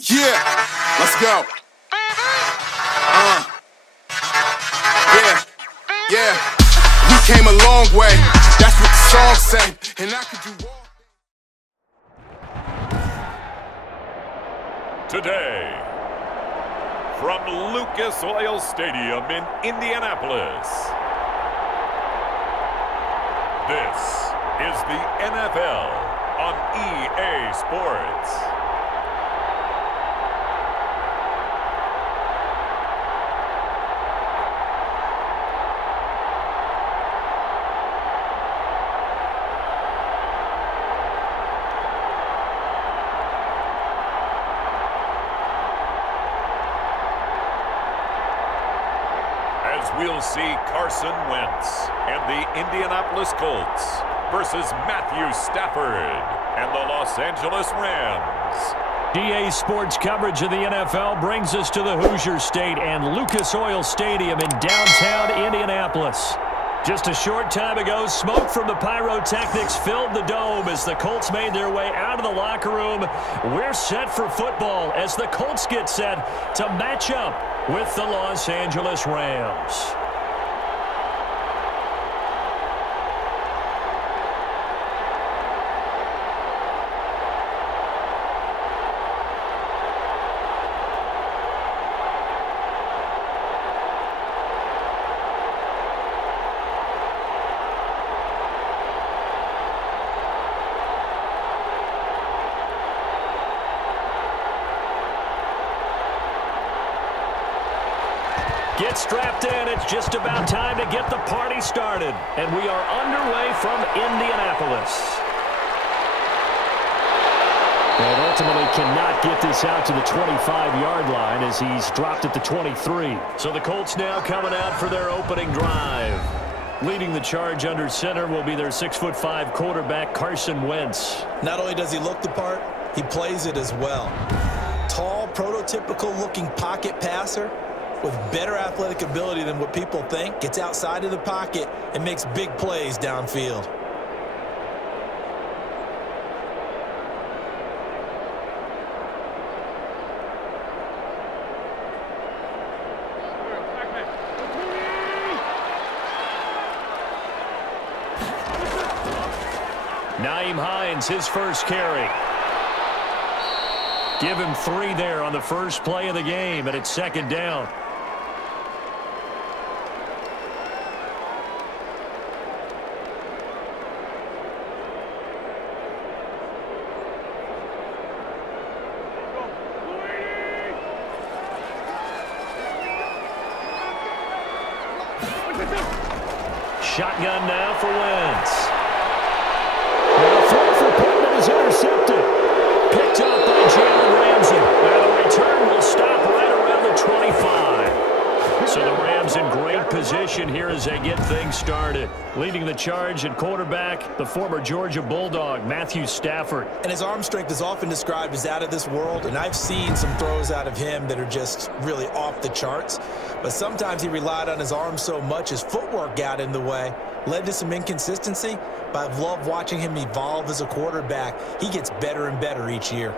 Yeah, let's go. Yeah. We came a long way. That's what the song say. And I could do all. Today, from Lucas Oil Stadium in Indianapolis, this is the NFL on EA Sports. We'll see Carson Wentz and the Indianapolis Colts versus Matthew Stafford and the Los Angeles Rams. EA Sports coverage of the NFL brings us to the Hoosier State and Lucas Oil Stadium in downtown Indianapolis. Just a short time ago, smoke from the pyrotechnics filled the dome as the Colts made their way out of the locker room. We're set for football as the Colts get set to match up with the Los Angeles Rams. Get strapped in. It's just about time to get the party started. And we are underway from Indianapolis. And ultimately cannot get this out to the 25-yard line as he's dropped at the 23. So the Colts now coming out for their opening drive. Leading the charge under center will be their 6'5" quarterback, Carson Wentz. Not only does he look the part, he plays it as well. Tall, prototypical-looking pocket passer with better athletic ability than what people think, gets outside of the pocket and makes big plays downfield. Nyheim Hines, his first carry. Give him 3 there on the first play of the game, and it's second down. Shotgun now for Wentz. The throw for Pittman is intercepted. Picked up by Jalen Ramsey. And the return will stop right around the 25. So the Rams in great position here as they get things started. Leading the charge at quarterback, the former Georgia Bulldog, Matthew Stafford. And his arm strength is often described as out of this world, and I've seen some throws out of him that are just really off the charts. But sometimes he relied on his arm so much his footwork got in the way, led to some inconsistency, but I've loved watching him evolve as a quarterback. He gets better and better each year.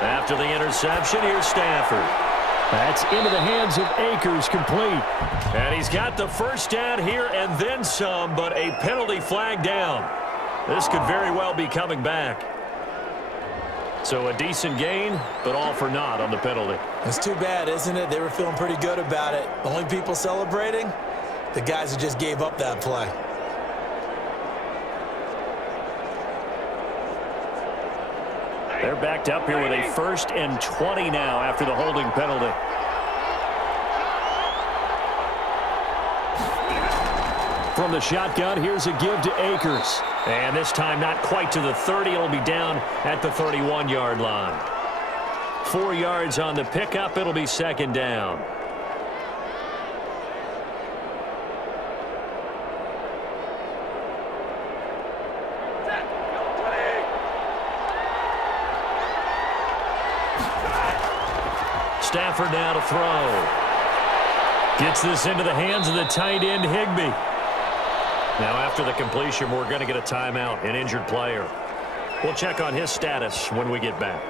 After the interception, here's Stafford. That's into the hands of Akers, complete. And he's got the first down here and then some, but a penalty flag down. This could very well be coming back. So a decent gain, but all for naught on the penalty. It's too bad, isn't it? They were feeling pretty good about it. The only people celebrating, the guys who just gave up that play. They're backed up here with a 1st and 20 now after the holding penalty. From the shotgun, here's a give to Akers. And this time not quite to the 30. It'll be down at the 31-yard line. 4 yards on the pickup. It'll be second down. Stafford now to throw. Gets this into the hands of the tight end, Higbee. Now after the completion, we're going to get a timeout, an injured player. We'll check on his status when we get back.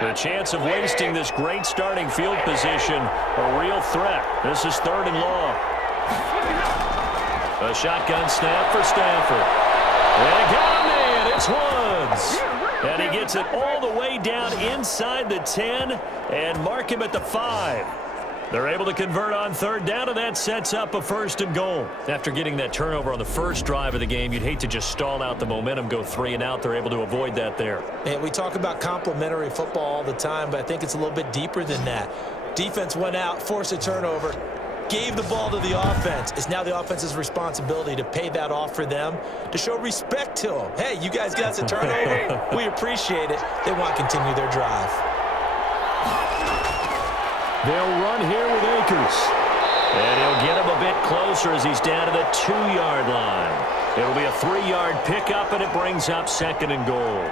The chance of wasting this great starting field position, a real threat. This is 3rd and long. A shotgun snap for Stafford. And it got him in. It's Woods. And he gets it all the way down inside the 10 and mark him at the 5. They're able to convert on 3rd down, and that sets up a 1st and goal. After getting that turnover on the first drive of the game, you'd hate to just stall out the momentum, go 3 and out. They're able to avoid that there. And we talk about complementary football all the time, but I think it's a little bit deeper than that. Defense went out, forced a turnover, gave the ball to the offense. It's now the offense's responsibility to pay that off for them, to show respect to them. Hey, you guys got us a turnover. We appreciate it. They want to continue their drive. They'll run here with Akers. And he'll get him a bit closer as he's down to the 2-yard line. It'll be a 3-yard pickup, and it brings up 2nd and goal.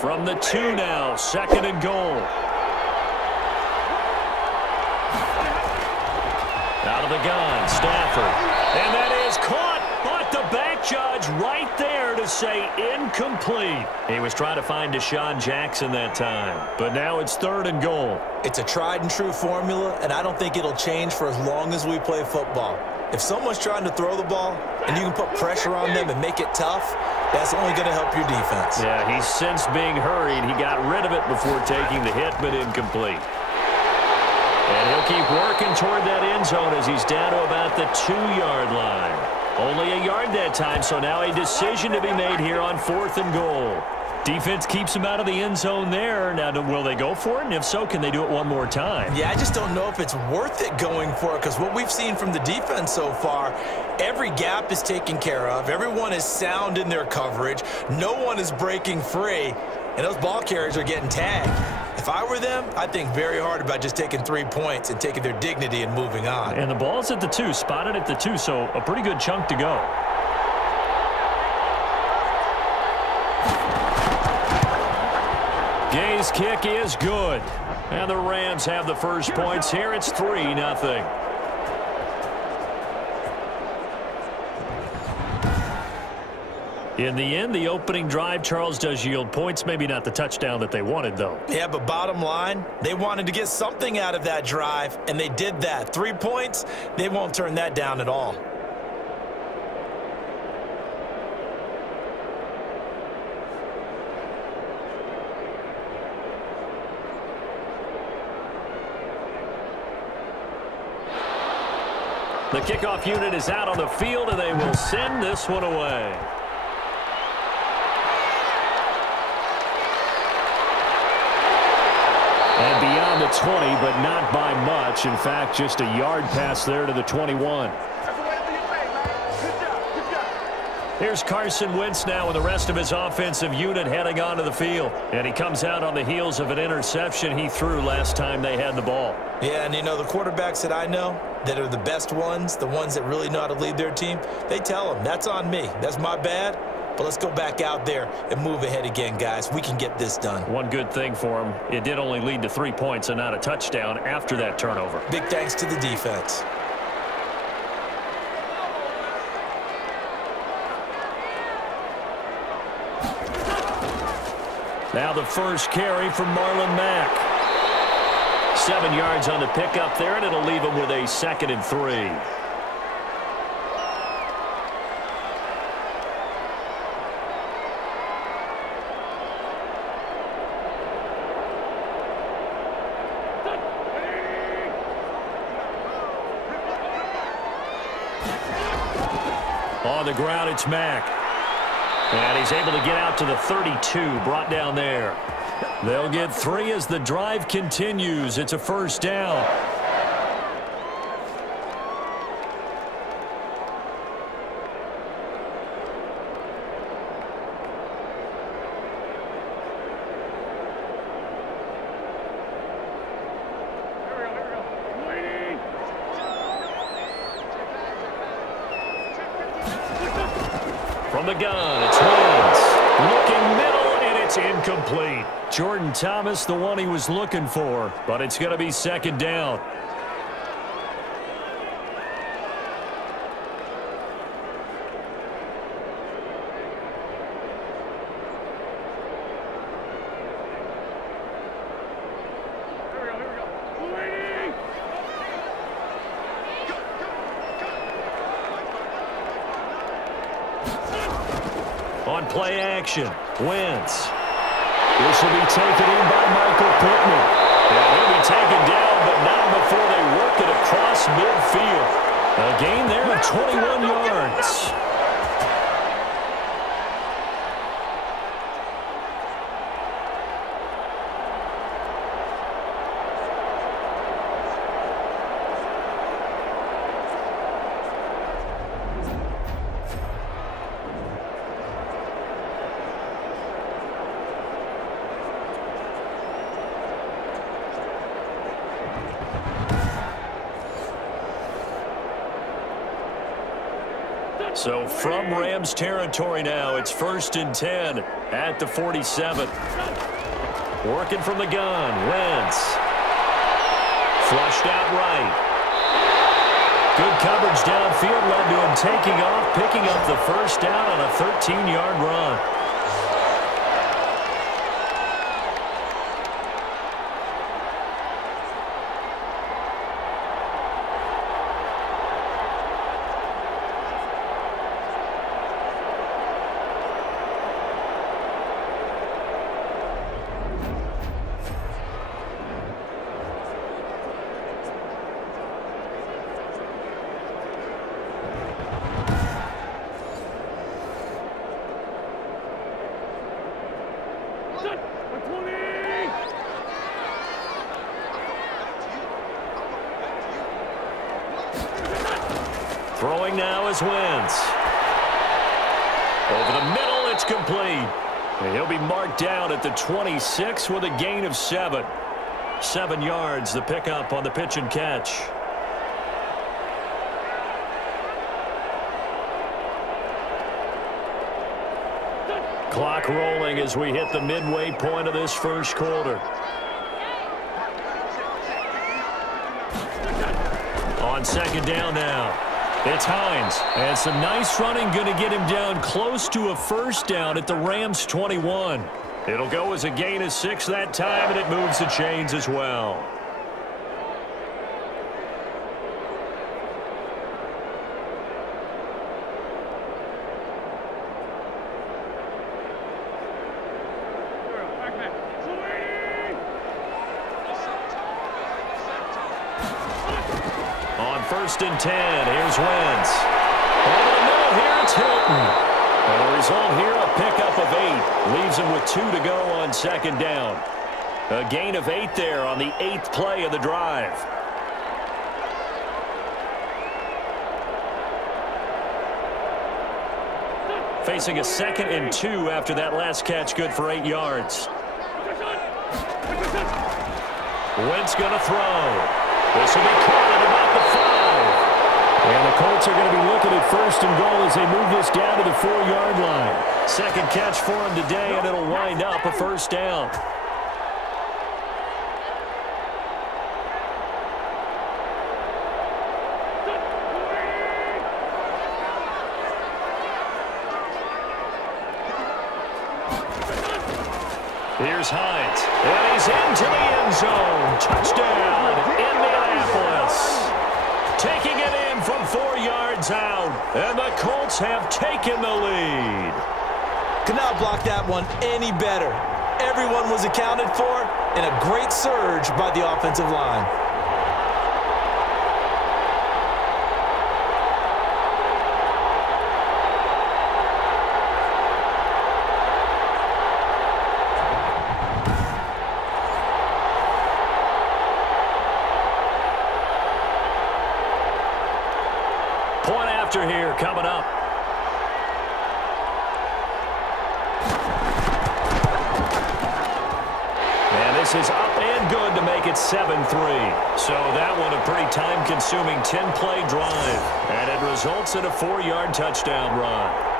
From the 2 now, 2nd and goal. Out of the gun, Stafford. And that is caught, but the back judge right there to say incomplete. He was trying to find Deshaun Jackson that time, but now it's 3rd and goal. It's a tried and true formula, and I don't think it'll change for as long as we play football. If someone's trying to throw the ball and you can put pressure on them and make it tough, that's only going to help your defense. Yeah, he's since being hurried. He got rid of it before taking the hit, but incomplete. And he'll keep working toward that end zone as he's down to about the 2-yard line. Only a yard that time, so now a decision to be made here on 4th and goal. Defense keeps him out of the end zone there. Now, will they go for it? And if so, can they do it one more time? Yeah, I just don't know if it's worth it going for it, because what we've seen from the defense so far, every gap is taken care of. Everyone is sound in their coverage. No one is breaking free, and those ball carriers are getting tagged. If I were them, I'd think very hard about just taking 3 points and taking their dignity and moving on. And the ball's at the 2, spotted at the 2, so a pretty good chunk to go. Gay's kick is good. And the Rams have the first points here. It's 3-0. In the end, the opening drive, Charles, does yield points. Maybe not the touchdown that they wanted, though. Yeah, but bottom line, they wanted to get something out of that drive, and they did that. 3 points, they won't turn that down at all. The kickoff unit is out on the field, and they will send this one away. And beyond the 20, but not by much. In fact, just a yard pass there to the 21. Here's Carson Wentz now with the rest of his offensive unit heading onto the field. And he comes out on the heels of an interception he threw last time they had the ball. Yeah, and you know, the quarterbacks that I know that are the best ones, the ones that really know how to lead their team, they tell them, that's on me. That's my bad. But let's go back out there and move ahead again, guys. We can get this done. One good thing for him, it did only lead to 3 points and not a touchdown after that turnover. Big thanks to the defense. Now the first carry from Marlon Mack. 7 yards on the pickup there, and it'll leave him with a 2nd and 3. on the ground, it's Mack. And he's able to get out to the 32, brought down there. They'll get 3 as the drive continues. It's a first down. From the gun, it's Wentz. Looking middle, and it's incomplete. Jordan Thomas, the one he was looking for, but it's going to be second down. On play action, Wentz. This will be taken in by Michael Pittman. And he'll be taken down, but not before they work it across midfield. A gain there of 21 yards. So from Rams territory now, it's 1st and 10 at the 47. Working from the gun, Wentz. Flushed out right. Good coverage downfield led to him taking off, picking up the first down on a 13-yard run. Throwing now is Wentz. Over the middle, it's complete. And he'll be marked down at the 26 with a gain of 7. 7 yards, the pickup on the pitch and catch. Clock rolling as we hit the midway point of this first quarter. On second down now, it's Hines. And some nice running, going to get him down close to a first down at the Rams 21. It'll go as a gain of 6 that time, and it moves the chains as well. On 1st and 10, here's Wentz. Over the middle here, it's Hilton. And the result here, a pickup of 8. Leaves him with 2 to go on second down. A gain of 8 there on the 8th play of the drive. Facing a 2nd and 2 after that last catch, good for 8 yards. Wentz going to throw. This will be caught at about the 5. And the Colts are going to be looking at 1st and goal as they move this down to the 4-yard line. Second catch for him today, and it'll wind up a first down. Here's Hines, and he's into the end zone. Touchdown, Indianapolis. Taking it in from 4 yards out, and the Colts have taken the lead. Could not block that one any better. Everyone was accounted for, and a great surge by the offensive line. coming up. And this is up and good to make it 7-3. So that one a pretty time-consuming 10-play drive. And it results in a 4-yard touchdown run.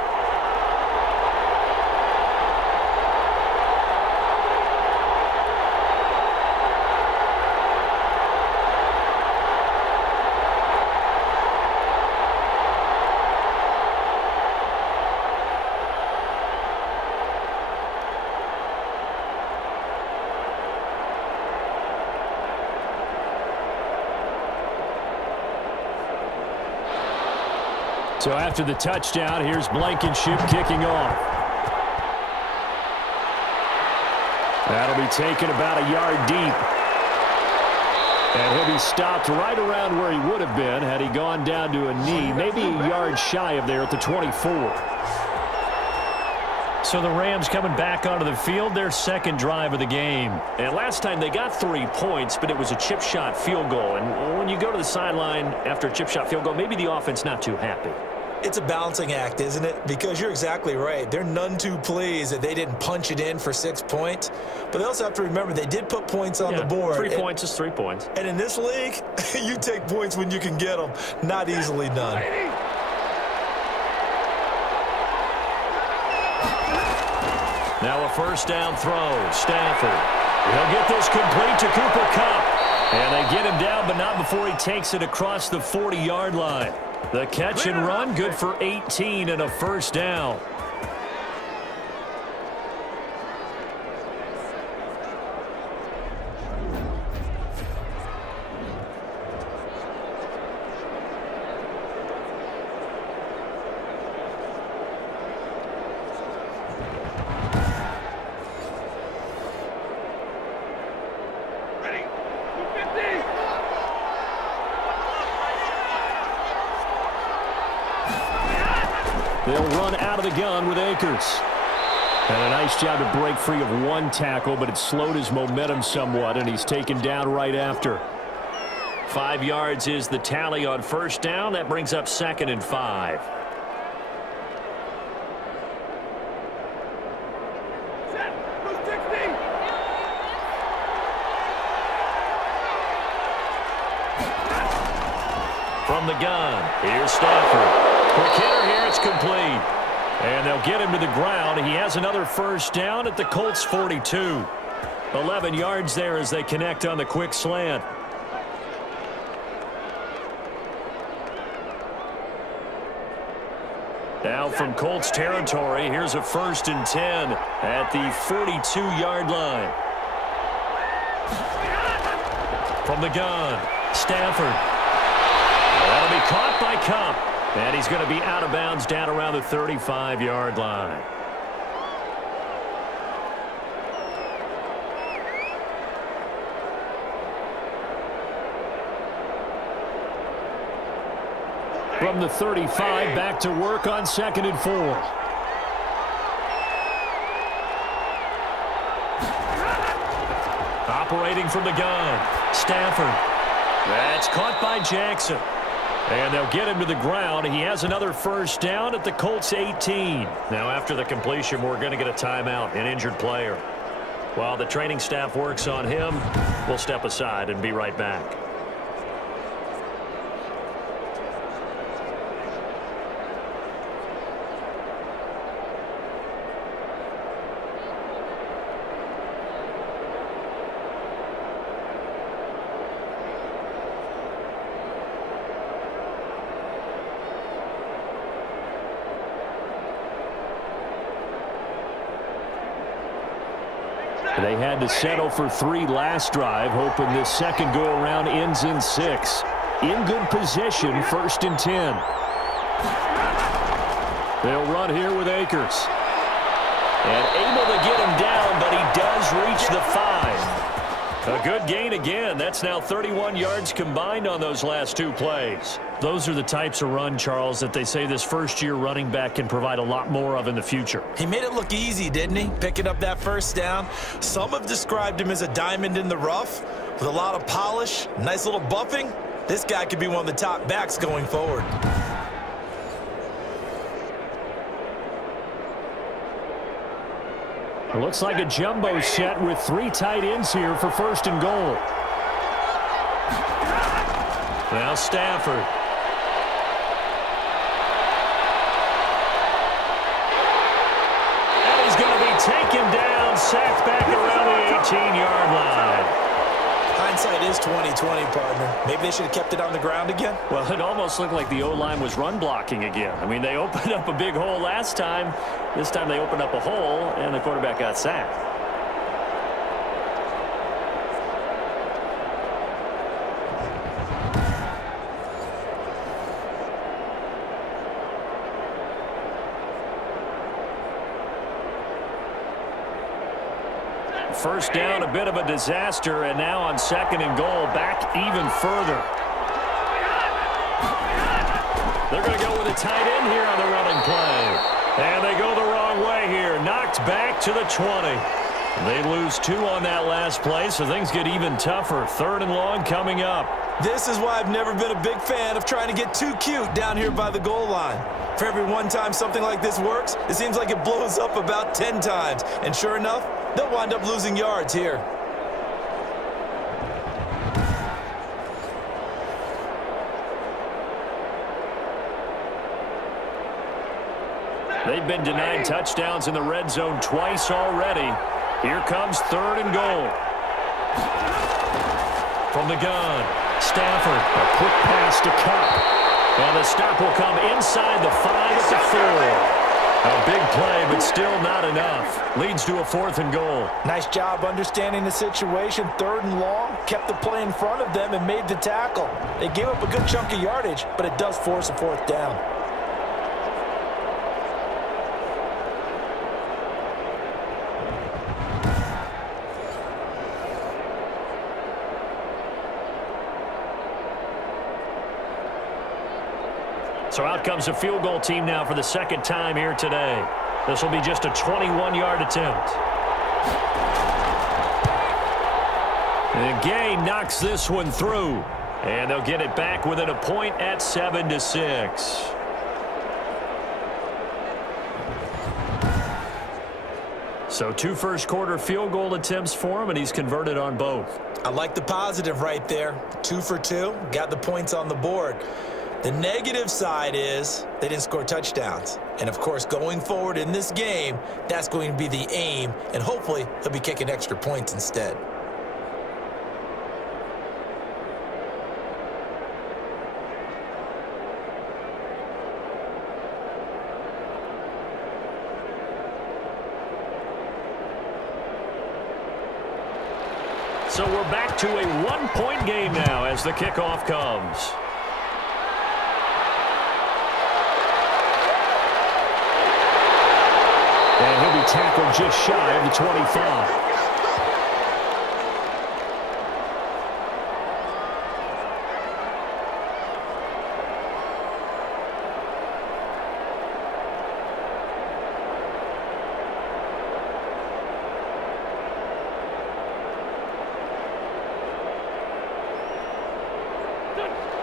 So after the touchdown, here's Blankenship kicking off. That'll be taken about a yard deep. And he'll be stopped right around where he would have been had he gone down to a knee, maybe a yard shy of there at the 24. So the Rams coming back onto the field, their second drive of the game. And last time they got 3 points, but it was a chip shot field goal. And when you go to the sideline after a chip shot field goal, maybe the offense not too happy. It's a balancing act, isn't it? Because you're exactly right. They're none too pleased that they didn't punch it in for 6 points. But they also have to remember they did put points on the board. 3 points is 3 points. And in this league, you take points when you can get them. Not easily done. Now a first down throw. Stafford. He'll get this complete to Cooper Kupp. And they get him down, but not before he takes it across the 40-yard line. The catch and run, good for 18 and a first down. They'll run out of the gun with Akers. And a nice job to break free of one tackle, but it slowed his momentum somewhat, and he's taken down right after. 5 yards is the tally on first down. That brings up 2nd and 5. From the gun, here's Stafford. Quick hitter here, it's complete. And they'll get him to the ground. He has another first down at the Colts 42. 11 yards there as they connect on the quick slant. Now from Colts territory, here's a 1st and 10 at the 42-yard line. From the gun, Stafford. That'll be caught by Kupp. And he's going to be out of bounds down around the 35-yard line. From the 35, back to work on 2nd and 4. Operating from the gun, Stafford. That's caught by Jackson. And they'll get him to the ground. He has another first down at the Colts 18. Now after the completion, we're going to get a timeout, an injured player. While the training staff works on him, we'll step aside and be right back. They had to settle for 3 last drive, hoping this second go-around ends in 6. In good position, 1st and 10. They'll run here with Akers. And able to get him down, but he does reach the 5. A good gain again. That's now 31 yards combined on those last 2 plays. Those are the types of run, Charles, that they say this first-year running back can provide a lot more of in the future. He made it look easy, didn't he? Picking up that first down. Some have described him as a diamond in the rough with a lot of polish, nice little buffing. This guy could be one of the top backs going forward. It looks like a jumbo set with 3 tight ends here for 1st and goal. Now Stafford. And he's going to be taken down, sacked back around the 18-yard line. Hindsight is 20/20, partner. Maybe they should have kept it on the ground again. Well, it almost looked like the O-line was run blocking again. I mean, they opened up a big hole last time. This time they opened up a hole, and the quarterback got sacked. First down, a bit of a disaster, and now on 2nd and goal, back even further. They're going to go with a tight end here on the running play. And they go the wrong way here. Knocked back to the 20. They lose 2 on that last play, so things get even tougher. 3rd and long coming up. This is why I've never been a big fan of trying to get too cute down here by the goal line. For every one time something like this works, it seems like it blows up about 10 times. And sure enough, they'll wind up losing yards here. They've been denied touchdowns in the red zone twice already. Here comes 3rd and goal. From the gun, Stafford, a quick pass to Cup. And the stop will come inside the 5 at the 4. A big play, but still not enough. Leads to a 4th and goal. Nice job understanding the situation. 3rd and long, kept the play in front of them and made the tackle. They gave up a good chunk of yardage, but it does force a 4th down. So out comes a field goal team now for the 2nd time here today. This will be just a 21-yard attempt. And Gay knocks this one through. And they'll get it back within a point at 7-6. So 2 first-quarter field goal attempts for him, and he's converted on both. I like the positive right there. 2 for 2, got the points on the board. The negative side is they didn't score touchdowns. And, of course, going forward in this game, that's going to be the aim. And hopefully he'll be kicking extra points instead. So we're back to a 1-point game now as the kickoff comes. And he'll be tackled just shy of the 25.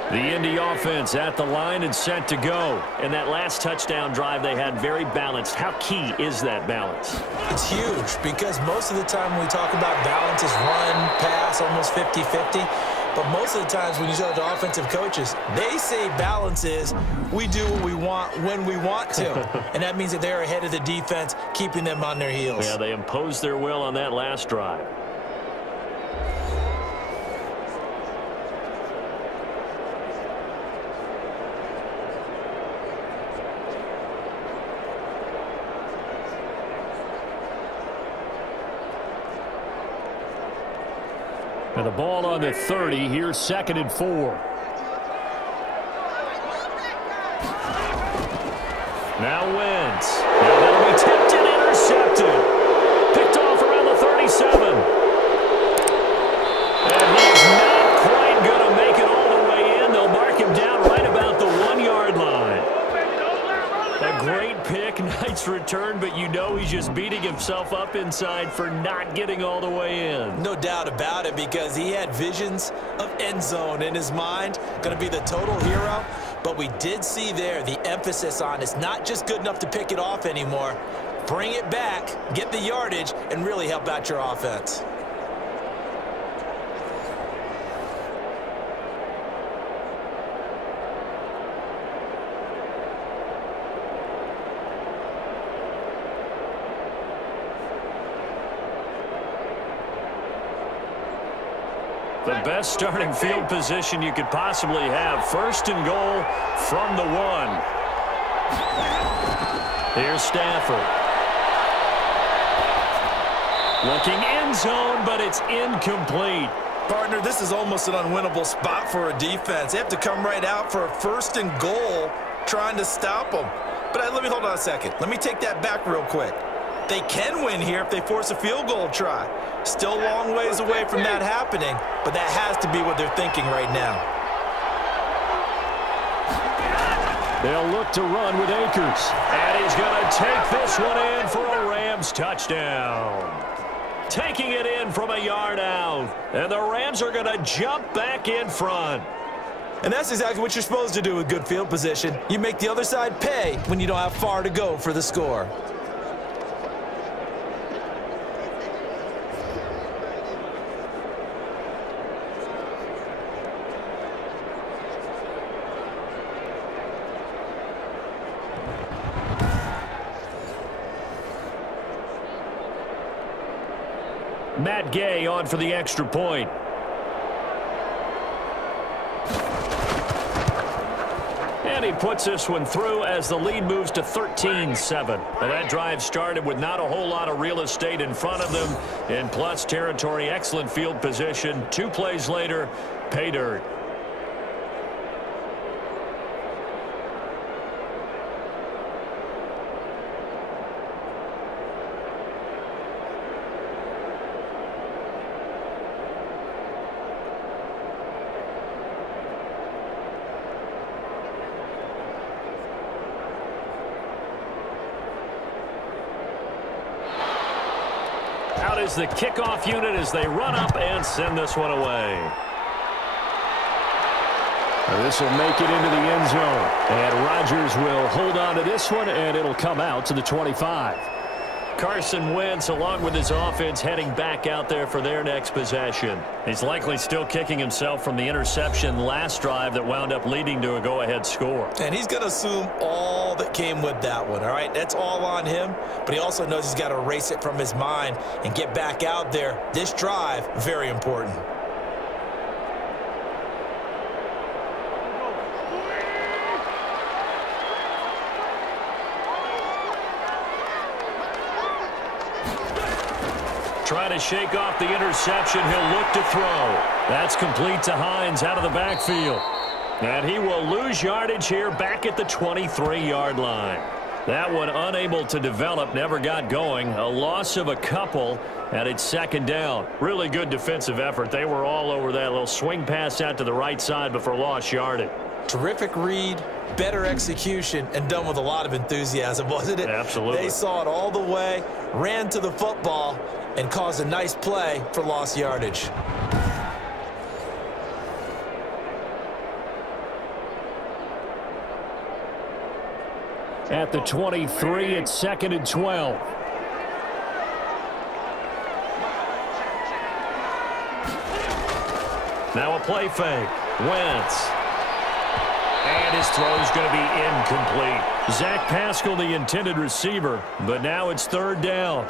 The Indy offense at the line and set to go. And that last touchdown drive they had very balanced. How key is that balance? It's huge because most of the time when we talk about balance is run, pass, almost 50-50. But most of the times when you talk to offensive coaches, they say balance is we do what we want when we want to. And that means that they're ahead of the defense, keeping them on their heels. Yeah, they imposed their will on that last drive. And the ball on the 30. Here's 2nd and 4. Now Wentz. Now that'll be tipped and intercepted. Picked off around the 37. And he's not quite going to make it all the way in. They'll mark him down right about the 1-yard line. A great pick, nice return, but you know he's just beating himself up inside for not getting all the way in. No doubt about it, because he had visions of end zone in his mind. Going to be the total hero. But we did see there the emphasis on it's not just good enough to pick it off anymore. bring it back, get the yardage, and really help out your offense. The best starting field position you could possibly have. First and goal from the 1. Here's Stafford. Looking end zone, but it's incomplete. Partner, this is almost an unwinnable spot for a defense. They have to come right out for a first and goal trying to stop them. But let me hold on a second. Let me take that back real quick. They can win here if they force a field goal try. Still a long ways away from that happening, but that has to be what they're thinking right now. They'll look to run with Akers. And he's going to take this one in for a Rams touchdown. Taking it in from a yard out. And the Rams are going to jump back in front. And that's exactly what you're supposed to do with good field position. You make the other side pay when you don't have far to go for the score. Matt Gay on for the extra point. And he puts this one through as the lead moves to 13-7. Well, that drive started with not a whole lot of real estate in front of them. In plus territory, excellent field position. 2 plays later, pay dirt. Out is the kickoff unit as they run up and send this one away. This will make it into the end zone. And Rodgers will hold on to this one, and it'll come out to the 25. Carson Wentz, along with his offense, heading back out there for their next possession. He's likely still kicking himself from the interception last drive that wound up leading to a go-ahead score. And he's going to assume all that came with that one, all right? That's all on him, but he also knows he's got to erase it from his mind and get back out there. This drive, very important. Trying to shake off the interception. He'll look to throw. That's complete to Hines out of the backfield. And he will lose yardage here back at the 23-yard line. That one unable to develop, never got going. A loss of a couple, and it's second down. Really good defensive effort. They were all over that little swing pass out to the right side before lost yardage. Terrific read, better execution, and done with a lot of enthusiasm, wasn't it? Absolutely. They saw it all the way, ran to the football, and caused a nice play for lost yardage. At the 23, it's second and 12. Now a play fake. Wentz. And his throw is going to be incomplete. Zach Pascal, the intended receiver, but now it's third down.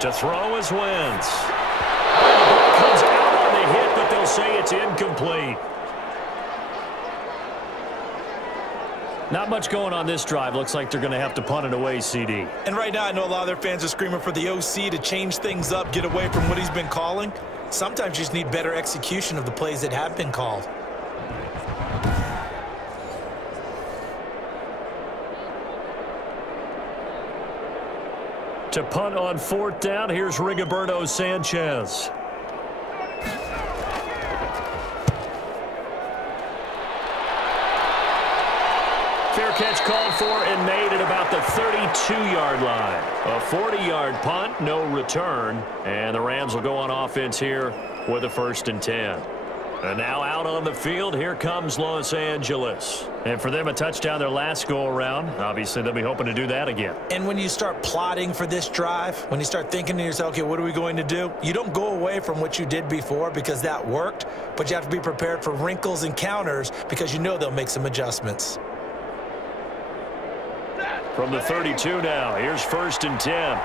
To throw is Wentz. Comes out on the hit, but they'll say it's incomplete. Not much going on this drive. Looks like they're going to have to punt it away, CD. And right now, I know a lot of their fans are screaming for the OC to change things up, get away from what he's been calling. Sometimes you just need better execution of the plays that have been called. To punt on fourth down, here's Rigoberto Sanchez. catch called for and made at about the 32-yard line. A 40-yard punt, no return. And the Rams will go on offense here with a 1st and 10. And now out on the field, here comes Los Angeles. And for them, a touchdown their last go-around. Obviously, they'll be hoping to do that again. And when you start plotting for this drive, when you start thinking to yourself, okay, what are we going to do? You don't go away from what you did before because that worked, but you have to be prepared for wrinkles and counters because you know they'll make some adjustments. From the 32 now, here's 1st and 10.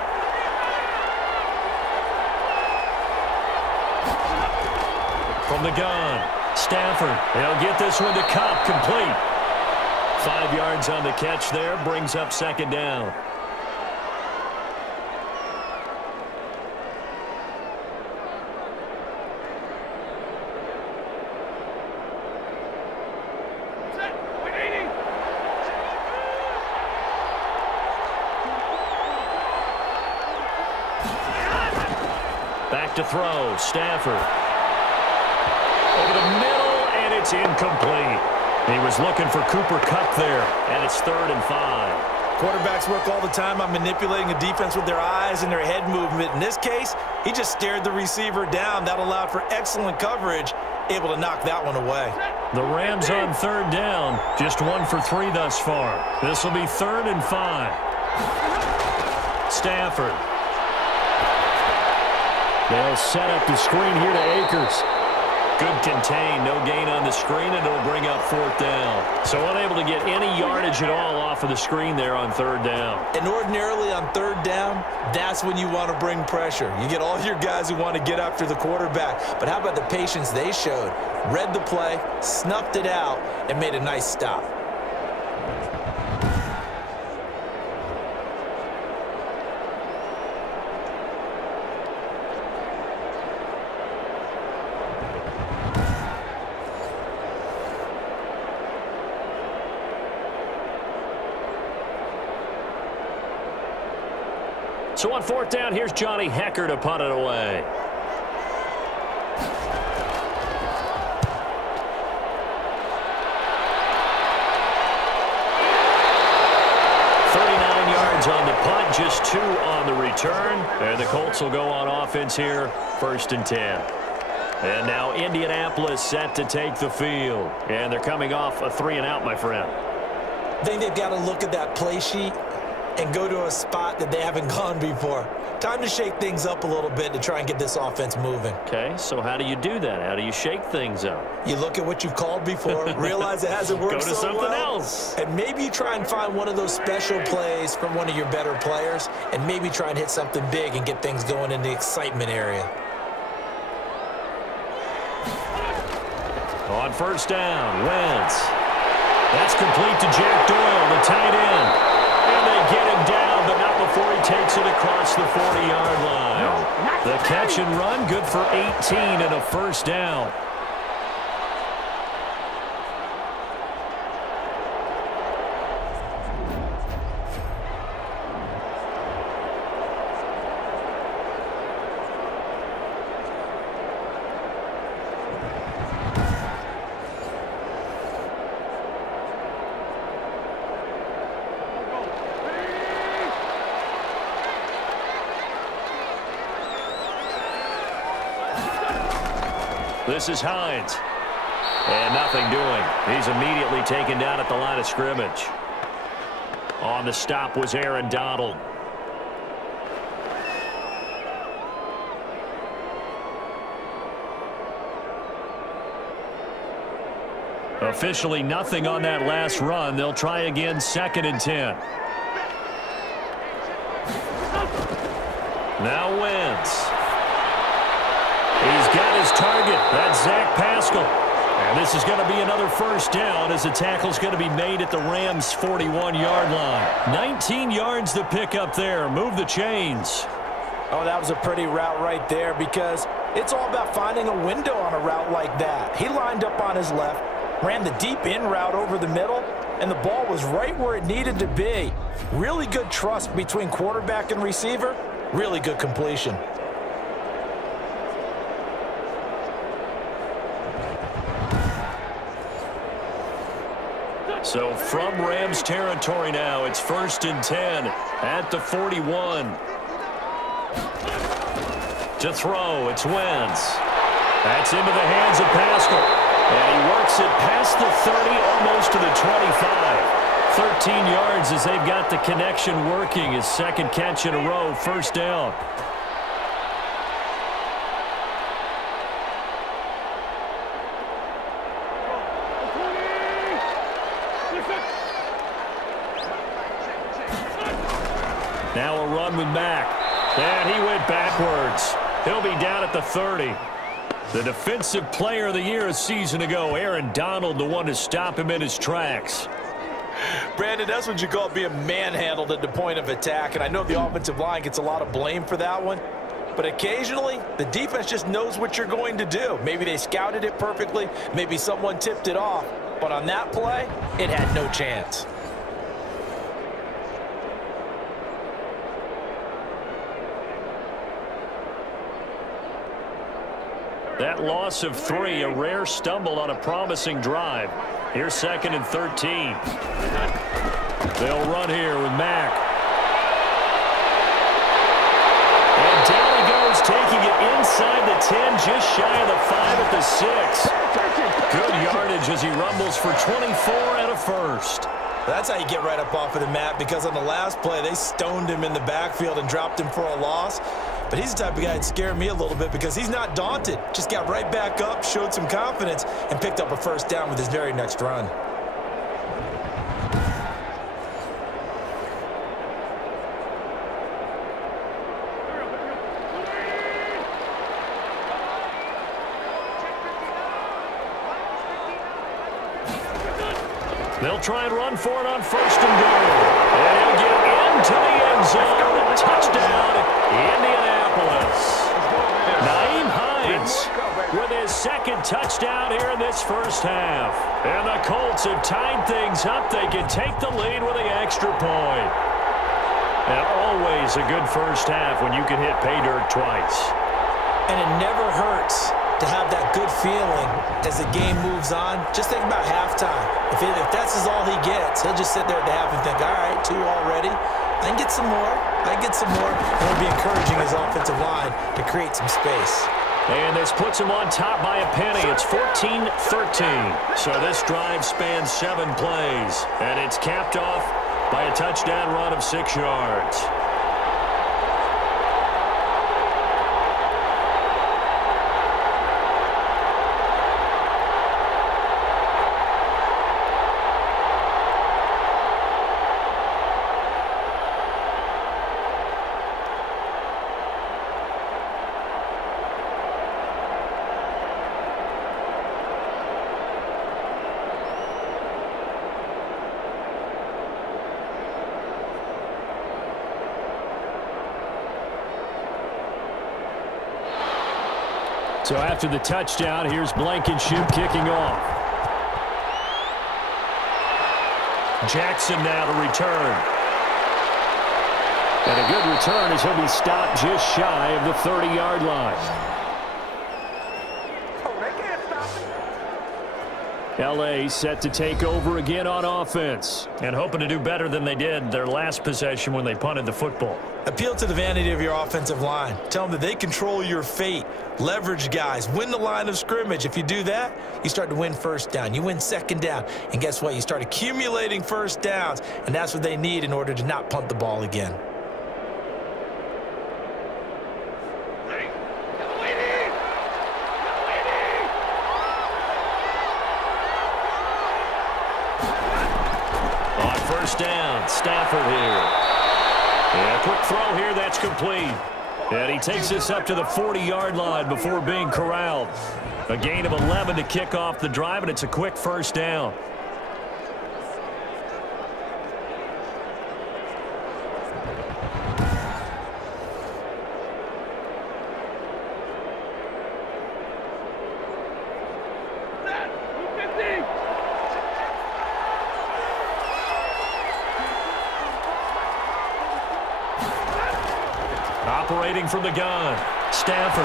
From the gun, Stafford. They'll get this one to Cup, complete. 5 yards on the catch there, brings up 2nd down. Back to throw, Stafford. Over the middle, and it's incomplete. He was looking for Cooper Kupp there, and it's 3rd and 5. Quarterbacks work all the time on manipulating a defense with their eyes and their head movement. In this case, he just stared the receiver down. That allowed for excellent coverage, able to knock that one away. The Rams on 3rd down, just 1 for 3 thus far. This will be 3rd and 5. Stafford. They'll set up the screen here to Akers. Good contain, no gain on the screen, and it'll bring up 4th down. So unable to get any yardage at all off of the screen there on 3rd down. And ordinarily on 3rd down, that's when you want to bring pressure. You get all your guys who want to get after the quarterback. But how about the patience they showed? Read the play, snuffed it out, and made a nice stop. So on 4th down, here's Johnny Hecker to punt it away. On the punt, just 2 on the return. And the Colts will go on offense here, 1st and 10. And now Indianapolis set to take the field. And they're coming off a 3-and-out, my friend. I think they've got to look at that play sheet and go to a spot that they haven't gone before. Time to shake things up a little bit to try and get this offense moving. Okay, so how do you do that? How do you shake things up? You look at what you've called before, realize it hasn't worked go to so something well, else. and maybe you try and find one of those special plays from one of your better players, and maybe try and hit something big and get things going in the excitement area. On 1st down, Wentz. That's complete to Jack Doyle, the tight end. And they get him down, but not before he takes it across the 40-yard line. The catch and run, good for 18 and a 1st down. This is Hines. And nothing doing. He's immediately taken down at the line of scrimmage. On the stop was Aaron Donald. Officially nothing on that last run. They'll try again, 2nd and 10. Now Wentz. He's got his target. That's Zach Pascal. And this is going to be another 1st down as the tackle's going to be made at the Rams' 41-yard line. 19 yards to pick up there. Move the chains. Oh, that was a pretty route right there because it's all about finding a window on a route like that. He lined up on his left, ran the deep in route over the middle, and the ball was right where it needed to be. Really good trust between quarterback and receiver. Really good completion. So from Rams territory now, it's 1st and 10 at the 41. To throw, it's Wentz. That's into the hands of Pascal. And he works it past the 30, almost to the 25. 13 yards as they've got the connection working. His second catch in a row, 1st down. Now a run with Mack. And he went backwards. He'll be down at the 30. The defensive player of the year a season ago, Aaron Donald, the one to stop him in his tracks. Brandon, that's what you call being manhandled at the point of attack. And I know the offensive line gets a lot of blame for that one. But occasionally, the defense just knows what you're going to do. Maybe they scouted it perfectly. Maybe someone tipped it off. But on that play, it had no chance. That loss of 3, a rare stumble on a promising drive. Here's 2nd and 13. They'll run here with Mack. And down he goes, taking it inside the 10, just shy of the 5 at the 6. Good yardage as he rumbles for 24 and a 1st. That's how you get right up off of the mat, because on the last play, they stoned him in the backfield and dropped him for a loss. But he's the type of guy that scared me a little bit because he's not daunted. Just got right back up, showed some confidence, and picked up a 1st down with his very next run. They'll try and run for it on 1st and goal. And he'll get into the end zone. Touchdown, Indianapolis. Naeem Hines with his 2nd touchdown here in this 1st half. And the Colts have tied things up. They can take the lead with the extra point. And always a good 1st half when you can hit pay dirt twice. And it never hurts to have that good feeling as the game moves on. Just think about halftime. If that's all he gets, he'll just sit there at the half and think, all right, 2 already. I can get some more. I can get some more. And he'll be encouraging his offensive line to create some space. And this puts him on top by a penny. It's 14-13. So this drive spans 7 plays. And it's capped off by a touchdown run of 6 yards. So after the touchdown, here's Blankenship kicking off. Jackson now to return. And a good return as he'll be stopped just shy of the 30-yard line. L.A. set to take over again on offense and hoping to do better than they did their last possession when they punted the football. Appeal to the vanity of your offensive line. Tell them that they control your fate. Leverage guys. Win the line of scrimmage. If you do that, you start to win 1st down. You win 2nd down. And guess what? You start accumulating 1st downs. And that's what they need in order to not punt the ball again. On 1st down, Stafford here. And a quick throw here, that's complete. And he takes this up to the 40-yard line before being corralled. A gain of 11 to kick off the drive, and it's a quick 1st down. Operating from the gun, Stafford.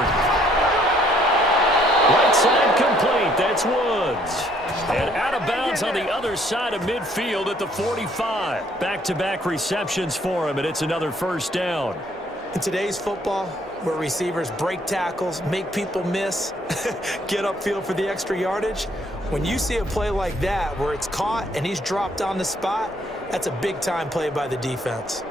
Right side complete. That's Woods. And out of bounds on the other side of midfield at the 45. Back-to-back receptions for him, and it's another first down. In today's football, where receivers break tackles, make people miss, get upfield for the extra yardage, when you see a play like that where it's caught and he's dropped on the spot, that's a big-time play by the defense.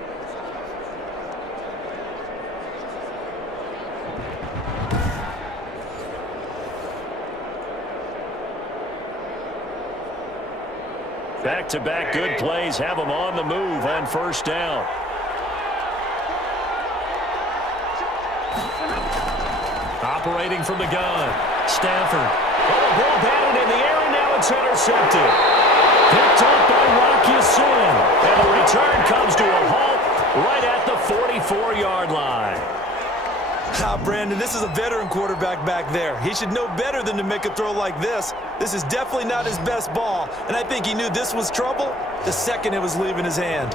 Back-to-back good plays have them on the move on first down. Operating from the gun, Stafford. Oh, the ball batted in the air, and now it's intercepted. Picked up by Rocky Sin. And the return comes to a halt right at the 44-yard line. Brandon, this is a veteran quarterback back there. He should know better than to make a throw like this. This is definitely not his best ball, and I think he knew this was trouble the second it was leaving his hand.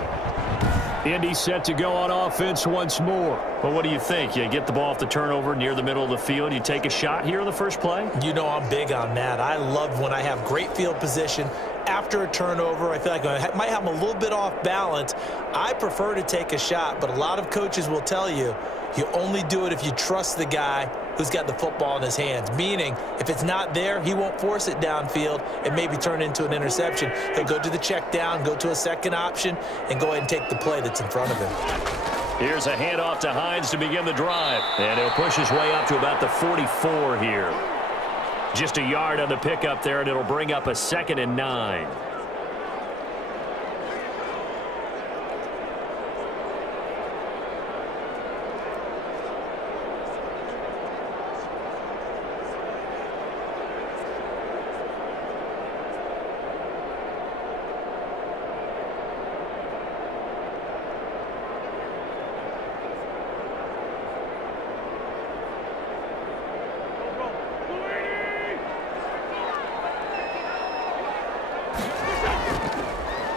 Indy set to go on offense once more. Well, what do you think? You get the ball off the turnover near the middle of the field. You take a shot here on the first play? You know I'm big on that. I love when I have great field position. After a turnover, I feel like I might have them a little bit off balance. I prefer to take a shot, but a lot of coaches will tell you, you only do it if you trust the guy who's got the football in his hands. Meaning, if it's not there, he won't force it downfield and maybe turn into an interception. He'll go to the check down, go to a second option, and go ahead and take the play that's in front of him. Here's a handoff to Hines to begin the drive. And he'll push his way up to about the 44 here. Just a yard on the pickup there, and it'll bring up a 2nd and 9.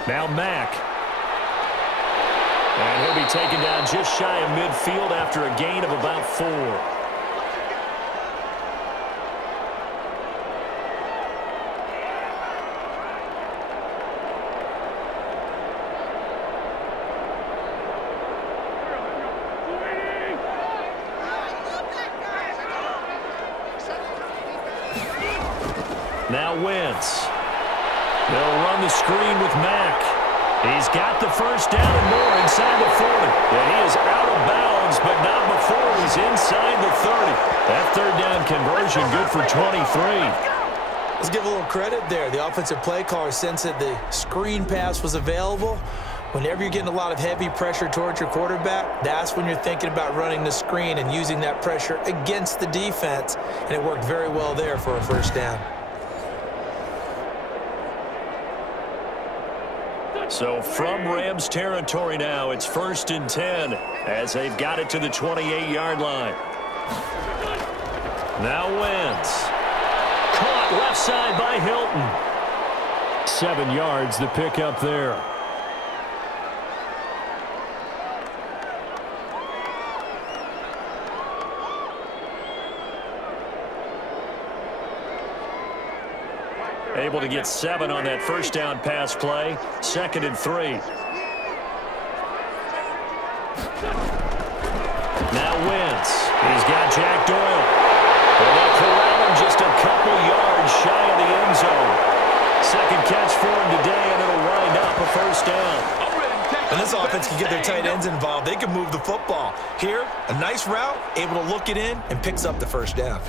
Now Mack. And he'll be taken down just shy of midfield after a gain of about 4. Now Wentz. They'll run the screen with Mack. He's got the first down and more inside the 40. And he is out of bounds, but not before he's inside the 30. That third down conversion good for 23. Let's give a little credit there. The offensive play caller sensed that the screen pass was available. Whenever you're getting a lot of heavy pressure towards your quarterback, that's when you're thinking about running the screen and using that pressure against the defense. And it worked very well there for a first down. So from Rams territory now, it's 1st and 10 as they've got it to the 28-yard line. Now Wentz. Caught left side by Hilton. 7 yards the pickup there. Able to get 7 on that first down pass play. 2nd and 3. Now Wentz. He's got Jack Doyle. And they'll corral him just a couple yards shy of the end zone. 2nd catch for him today, and it'll wind up a first down. And this offense can get their tight ends involved. They can move the football. Here, a nice route, able to look it in, and picks up the first down.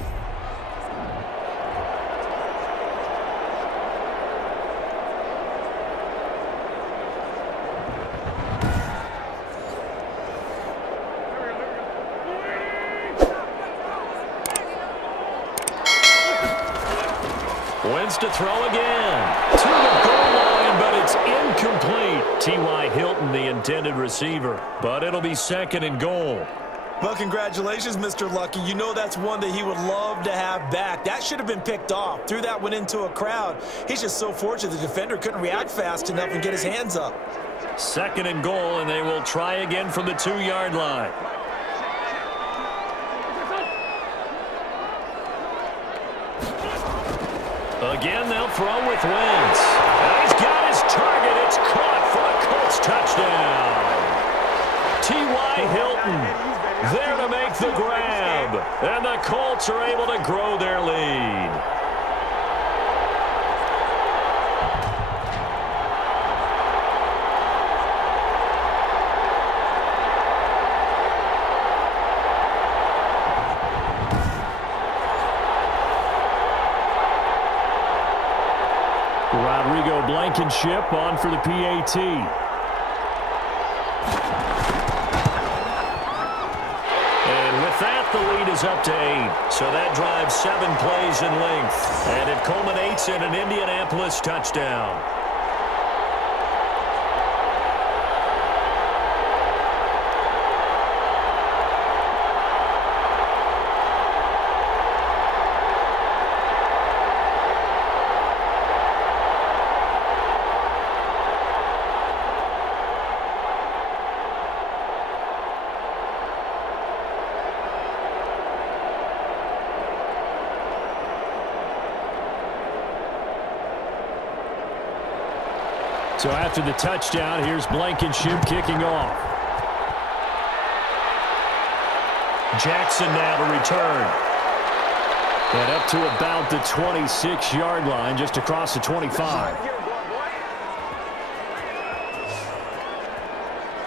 Wentz to throw again. To the goal line, but it's incomplete. T.Y. Hilton, the intended receiver. But it'll be 2nd and goal. Well, congratulations, Mr. Lucky. You know that's one that he would love to have back. That should have been picked off. Threw that one into a crowd. He's just so fortunate the defender couldn't react fast enough and get his hands up. 2nd and goal, and they will try again from the 2-yard line. Again, they'll throw with Wentz. And he's got his target. It's caught for a Colts touchdown. T.Y. Hilton there to make the grab. And the Colts are able to grow their lead. Rodrigo Blankenship on for the PAT. And with that, the lead is up to 8. So that drives 7 plays in length. And it culminates in an Indianapolis touchdown. So after the touchdown, here's Blankenship kicking off. Jackson now to return. And up to about the 26-yard line, just across the 25.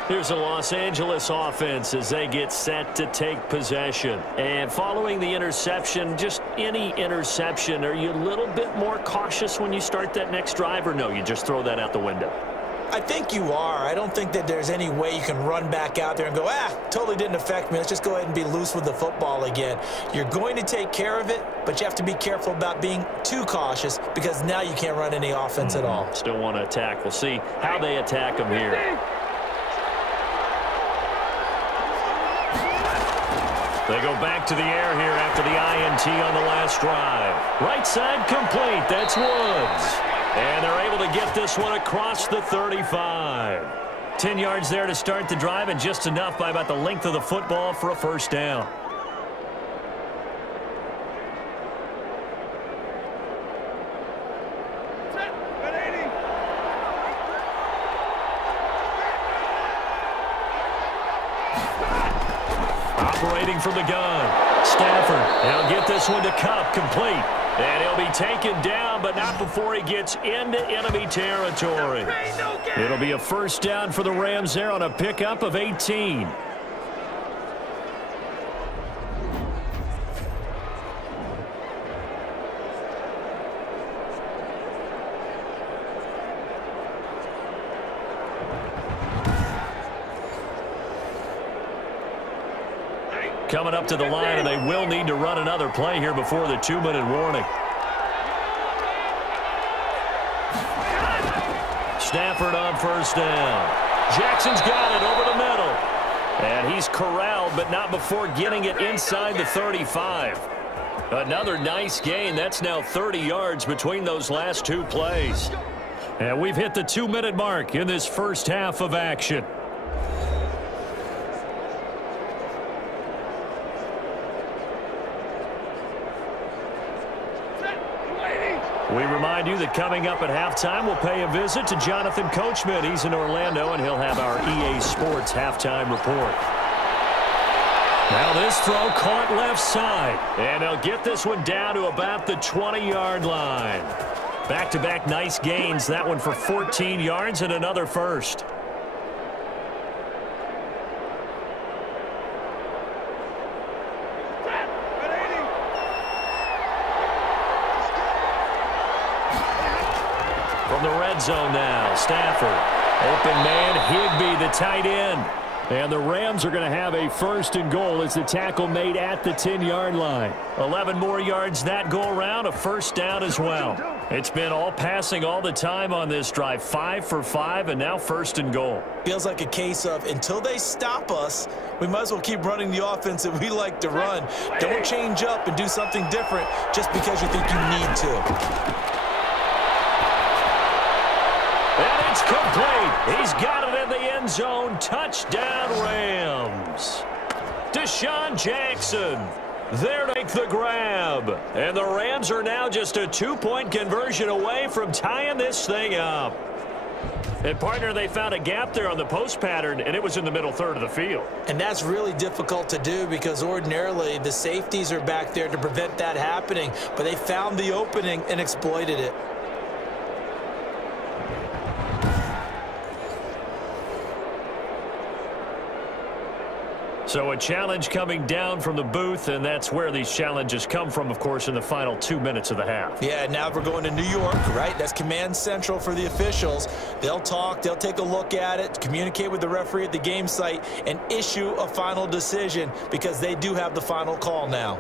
Here's a Los Angeles offense as they get set to take possession. And following the interception, just any interception, are you a little bit more cautious when you start that next drive, or no, you just throw that out the window? I think you are. I don't think that there's any way you can run back out there and go, totally didn't affect me. Let's just go ahead and be loose with the football again. You're going to take care of it, but you have to be careful about being too cautious because now you can't run any offense at all. Still want to attack. We'll see how they attack them here. They go back to the air here after the INT on the last drive. Right side complete. That's Woods. And they're able to get this one across the 35. 10 yards there to start the drive, and just enough by about the length of the football for a first down. Operating from the gun, Stafford. He'll get this one to Cup, complete. And he'll be taken down, but not before he gets into enemy territory. It'll be a first down for the Rams there on a pickup of 18. Coming up to the line, and they will need to run another play here before the 2-minute warning. Stafford on first down. Jackson's got it over the middle. And he's corralled, but not before getting it inside the 35. Another nice gain. That's now 30 yards between those last 2 plays. And we've hit the 2-minute mark in this first half of action. We remind you that coming up at halftime, we'll pay a visit to Jonathan Coachman. He's in Orlando, and he'll have our EA Sports halftime report. Now this throw caught left side, and they'll get this one down to about the 20-yard line. Back-to-back nice gains, that one for 14 yards and another first. From the red zone now, Stafford. Open man, Higbee, the tight end. And the Rams are going to have a first and goal as the tackle made at the 10-yard line. 11 more yards that go around, a first down as well. It's been all passing all the time on this drive. 5 for 5, and now first and goal. Feels like a case of until they stop us, we might as well keep running the offense that we like to run. Don't change up and do something different just because you think you need to. And it's complete. He's got it in the end zone. Touchdown, Rams. Deshaun Jackson. There to make the grab. And the Rams are now just a 2-point conversion away from tying this thing up. And, partner, they found a gap there on the post pattern, and it was in the middle third of the field. And that's really difficult to do because ordinarily the safeties are back there to prevent that happening. But they found the opening and exploited it. So a challenge coming down from the booth, and that's where these challenges come from, of course, in the final 2 minutes of the half. Yeah, now we're going to New York, right? That's command central for the officials. They'll talk, they'll take a look at it, communicate with the referee at the game site, and issue a final decision because they do have the final call now.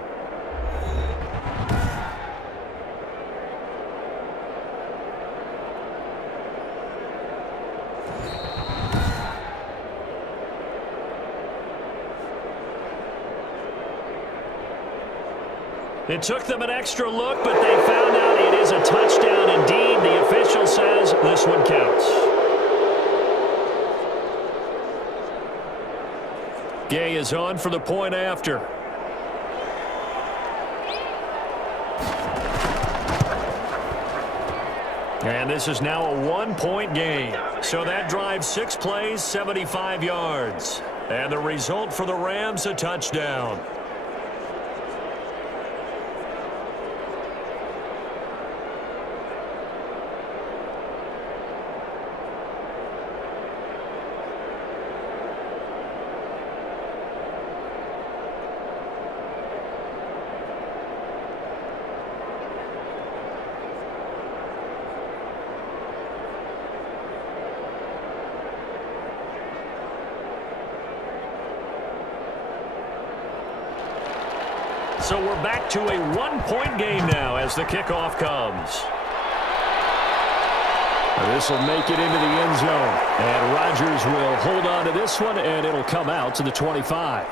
It took them an extra look, but they found out it is a touchdown indeed. The official says this one counts. Gay is on for the point after. And this is now a 1-point game. So that drives 6 plays, 75 yards. And the result for the Rams, a touchdown. So we're back to a 1-point game now as the kickoff comes. This will make it into the end zone. And Rodgers will hold on to this one, and it'll come out to the 25.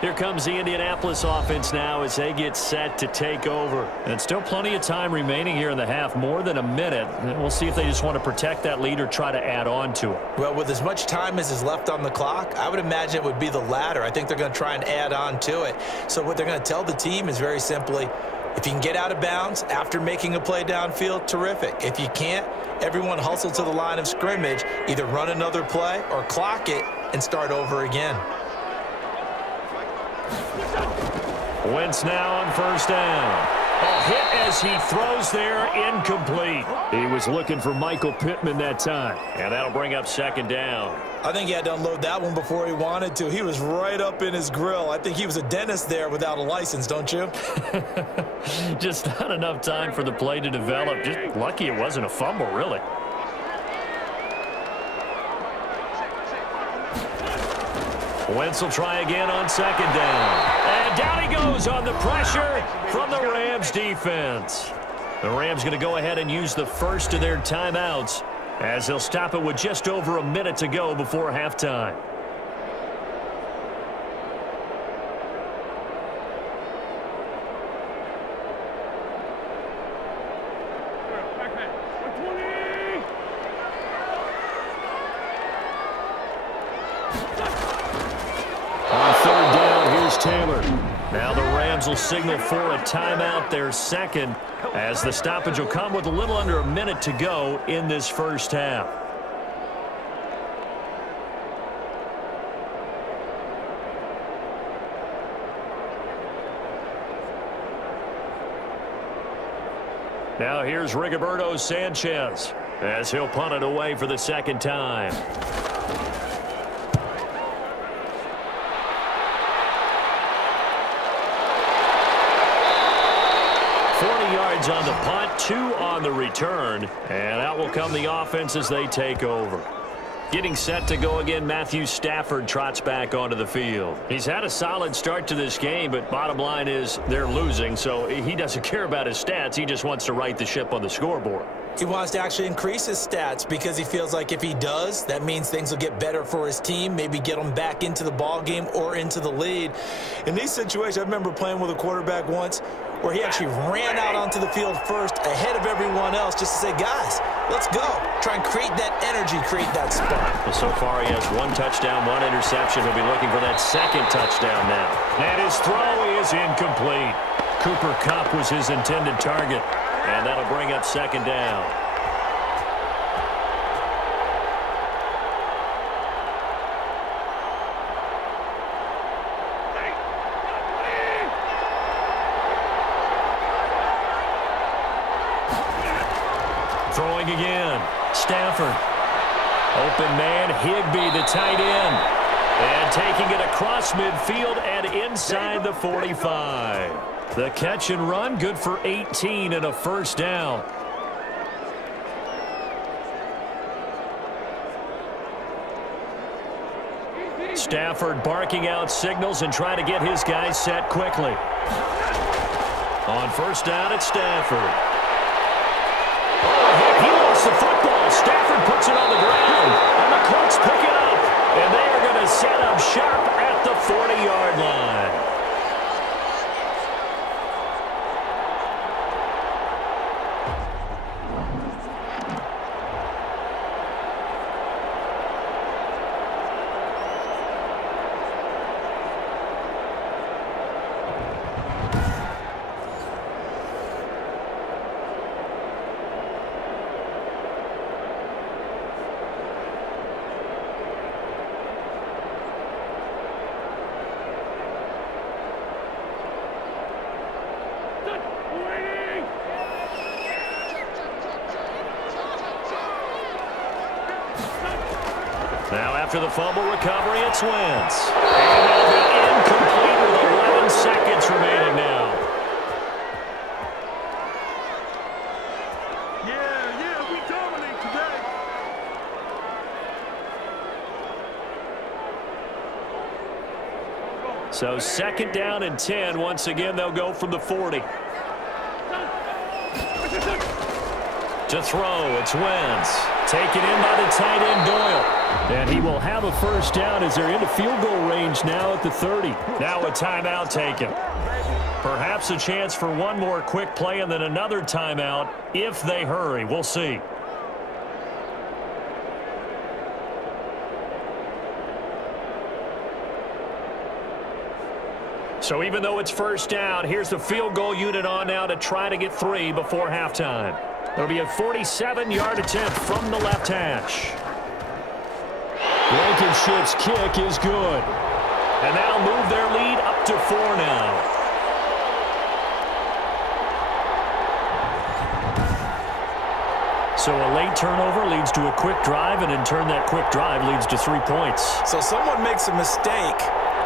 Here comes the Indianapolis offense now as they get set to take over. And still plenty of time remaining here in the half, more than a minute. And we'll see if they just want to protect that lead or try to add on to it. Well, with as much time as is left on the clock, I would imagine it would be the latter. I think they're going to try and add on to it. So what they're going to tell the team is very simply, if you can get out of bounds after making a play downfield, terrific. If you can't, everyone hustle to the line of scrimmage, either run another play or clock it and start over again. Wentz now on first down. A hit as he throws there, incomplete. He was looking for Michael Pittman that time. And that'll bring up second down. I think he had to unload that one before he wanted to. He was right up in his grill. I think he was a dentist there without a license, don't you? Just not enough time for the play to develop. Just lucky it wasn't a fumble, really. Wentz will try again on second down. And down he goes on the pressure from the Rams defense. The Rams going to go ahead and use the first of their timeouts as they'll stop it with just over a minute to go before halftime. Taylor. Now the Rams will signal for a timeout, their second, as the stoppage will come with a little under a minute to go in this first half. Now here's Rigoberto Sanchez as he'll punt it away for the second time. On the punt, 2 on the return, and out will come the offense as they take over. Getting set to go again, Matthew Stafford trots back onto the field. He's had a solid start to this game, but bottom line is they're losing, so he doesn't care about his stats. He just wants to right the ship on the scoreboard. He wants to actually increase his stats because he feels like if he does, that means things will get better for his team, maybe get them back into the ball game or into the lead. In these situations, I remember playing with a quarterback once where he actually ran out onto the field first ahead of everyone else just to say, guys, Let's go. Try and create that energy, create that spark. Well, so far he has 1 touchdown, 1 interception. He'll be looking for that second touchdown now. And his throw is incomplete. Cooper Kupp was his intended target. And that'll bring up second down. Throwing again. Stafford. Open man, Higbee, the tight end. And taking it across midfield and inside the 45. The catch and run, good for 18 and a first down. Stafford barking out signals and trying to get his guys set quickly. On first down, it's Stafford. Oh, he lost the football. Stafford puts it on the ground, and the Colts pick it up. And they are going to set up shop at the 40-yard line. Now after the fumble recovery, it's Wentz. And that'll be incomplete with 11 seconds remaining now. Yeah, we dominate today. So second down and 10. Once again, they'll go from the 40. To throw, it's Wentz. Taken in by the tight end Doyle. And he will have a first down as they're into field goal range now at the 30. Now a timeout taken. Perhaps a chance for one more quick play and then another timeout if they hurry. We'll see. So even though it's first down, here's the field goal unit on now to try to get 3 before halftime. It'll be a 47-yard attempt from the left hash. Blankenship's kick is good. And that'll move their lead up to 4 now. So a late turnover leads to a quick drive, and in turn that quick drive leads to 3 points. So someone makes a mistake,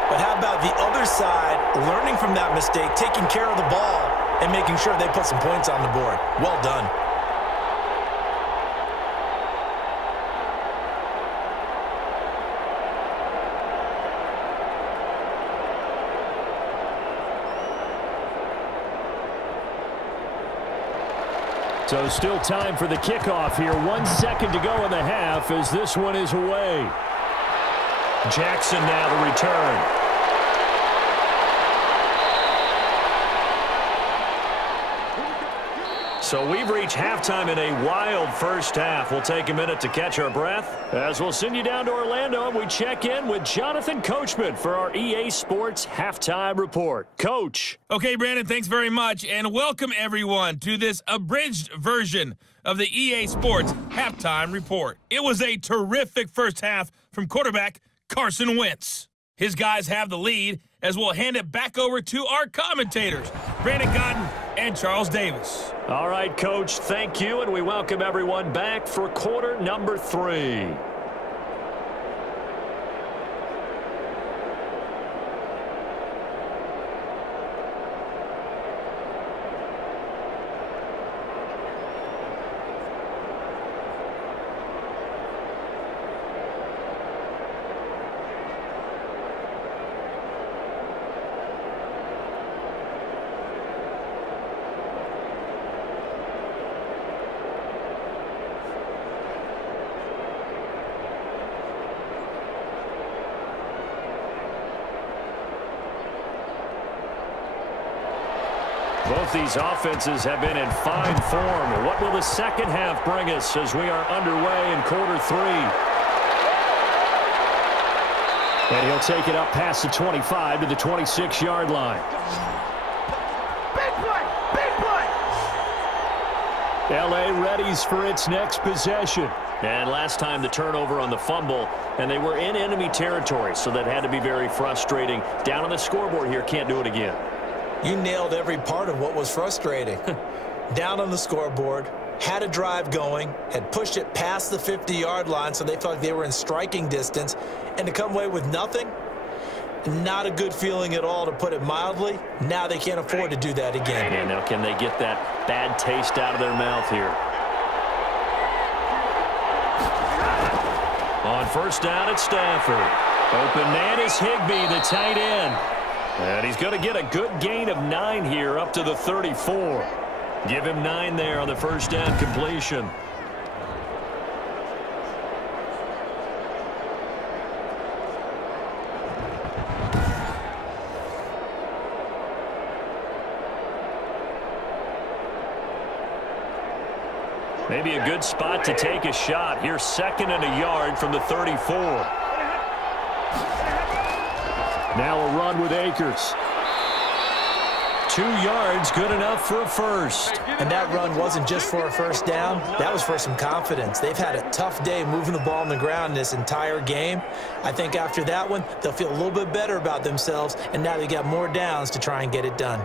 but how about the other side learning from that mistake, taking care of the ball, and making sure they put some points on the board? Well done. So still time for the kickoff here. 1 second to go in the half as this one is away. Jackson now to return. So we've reached halftime in a wild first half. We'll take a minute to catch our breath as we'll send you down to Orlando and we check in with Jonathan Coachman for our EA Sports Halftime Report. Coach. Okay, Brandon, thanks very much, and welcome everyone to this abridged version of the EA Sports Halftime Report. It was a terrific first half from quarterback Carson Wentz. His guys have the lead as we'll hand it back over to our commentators, Brandon Cotton and Charles Davis. All right, Coach, thank you, and we welcome everyone back for quarter number 3. Both these offenses have been in fine form. What will the second half bring us as we are underway in quarter 3? And he'll take it up past the 25 to the 26-yard line. Big play! Big play! LA readies for its next possession. And last time the turnover on the fumble, and they were in enemy territory, so that had to be very frustrating. Down on the scoreboard here, can't do it again. You nailed every part of what was frustrating. Down on the scoreboard, had a drive going, had pushed it past the 50-yard line so they felt like they were in striking distance, and to come away with nothing, not a good feeling at all, to put it mildly. Now they can't afford to do that again. And now can they get that bad taste out of their mouth here? On first down at Stafford. Open man is Higbee, the tight end. And he's going to get a good gain of 9 here up to the 34. Give him 9 there on the first down completion. Maybe a good spot to take a shot. Here's 2nd and a yard from the 34. Now a run with Akers. 2 yards, good enough for a first. And that run wasn't just for a first down. That was for some confidence. They've had a tough day moving the ball on the ground this entire game. I think after that one, they'll feel a little bit better about themselves, and now they got more downs to try and get it done.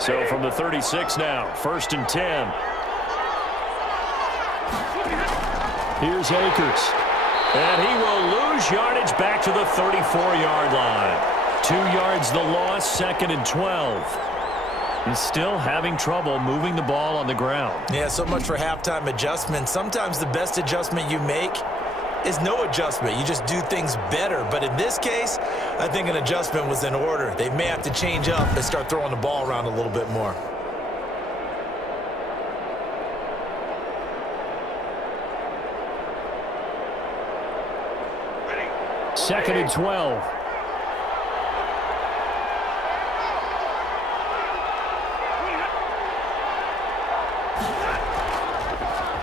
So from the 36 now, 1st and 10. Here's Akers. And he will lose yardage back to the 34-yard line. 2 yards the loss, 2nd and 12. He's still having trouble moving the ball on the ground. Yeah, so much for halftime adjustment. Sometimes the best adjustment you make is no adjustment. You just do things better. But in this case, I think an adjustment was in order. They may have to change up and start throwing the ball around a little bit more. Second and 12.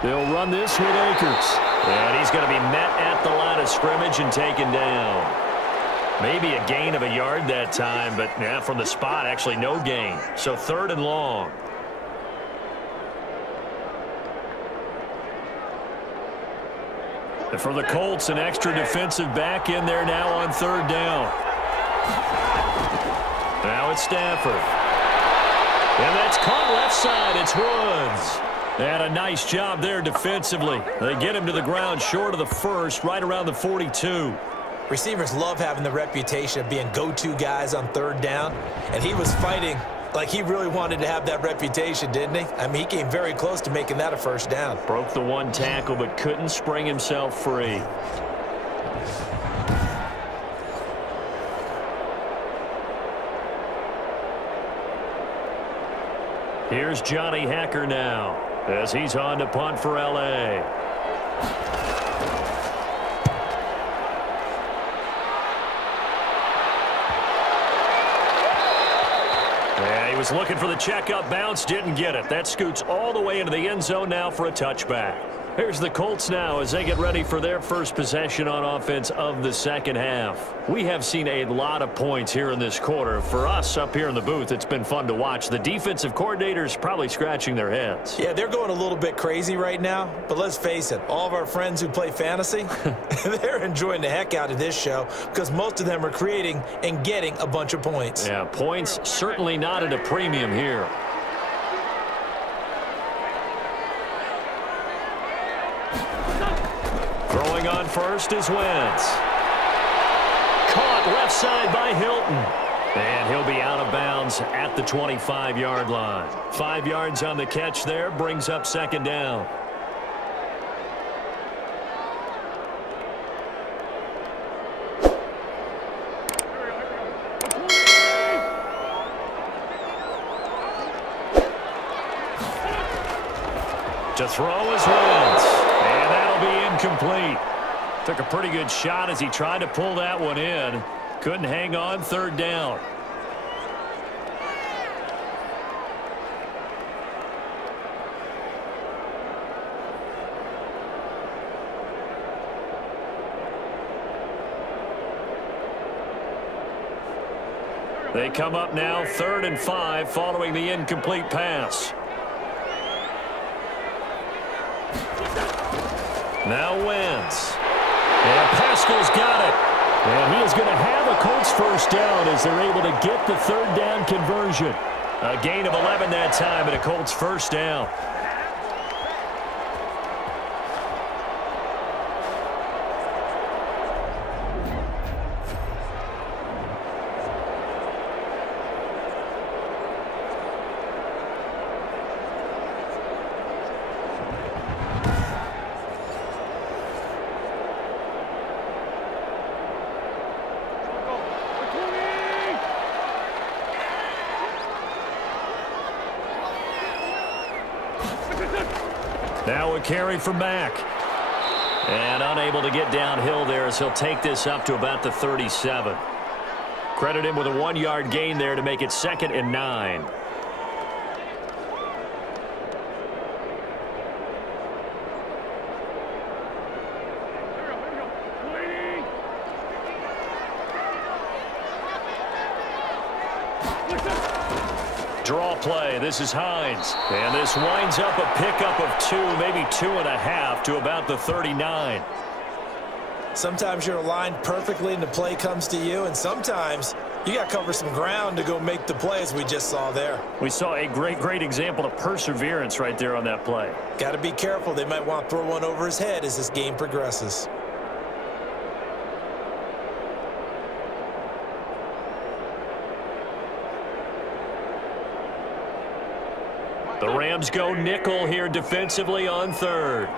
They'll run this with Akers. And he's going to be met at the line of scrimmage and taken down. Maybe a gain of a yard that time, but yeah, from the spot, actually no gain. So 3rd and long. And for the Colts, an extra defensive back in there now on 3rd down. Now it's Stafford. And that's caught left side. It's Woods. And a nice job there defensively. They get him to the ground short of the first, right around the 42. Receivers love having the reputation of being go-to guys on 3rd down, and he was fighting like he really wanted to have that reputation, didn't he? I mean, he came very close to making that a first down. Broke the 1 tackle, but couldn't spring himself free. Here's Johnny Hacker now, as he's on to punt for L.A. Yeah, he was looking for the checkup bounce, didn't get it. That scoots all the way into the end zone now for a touchback. Here's the Colts now as they get ready for their first possession on offense of the second half. We have seen a lot of points here in this quarter. For us up here in the booth, it's been fun to watch. The defensive coordinators probably scratching their heads. Yeah, they're going a little bit crazy right now, but let's face it, all of our friends who play fantasy, they're enjoying the heck out of this show because most of them are creating and getting a bunch of points. Yeah, points certainly not at a premium here. Throwing on first is Wentz. Caught left side by Hilton. And he'll be out of bounds at the 25-yard line. 5 yards on the catch there, brings up 2nd down. To throw is Wentz. And that'll be incomplete. Took a pretty good shot as he tried to pull that one in. Couldn't hang on, 3rd down. They come up now 3rd and 5 following the incomplete pass. Now Wentz. And Pascal's got it. And he is going to have a Colts first down as they're able to get the 3rd down conversion. A gain of 11 that time and a Colts first down. Now a carry from Mack. And unable to get downhill there as he'll take this up to about the 37. Credit him with a 1-yard gain there to make it 2nd and 9. Draw play. This is Hines. And this winds up a pickup of 2, maybe 2.5 to about the 39. Sometimes you're aligned perfectly and the play comes to you, and sometimes you got to cover some ground to go make the play, as we just saw there. We saw a great example of perseverance right there on that play. Got to be careful. They might want to throw one over his head as this game progresses. The Rams go nickel here defensively on 3rd.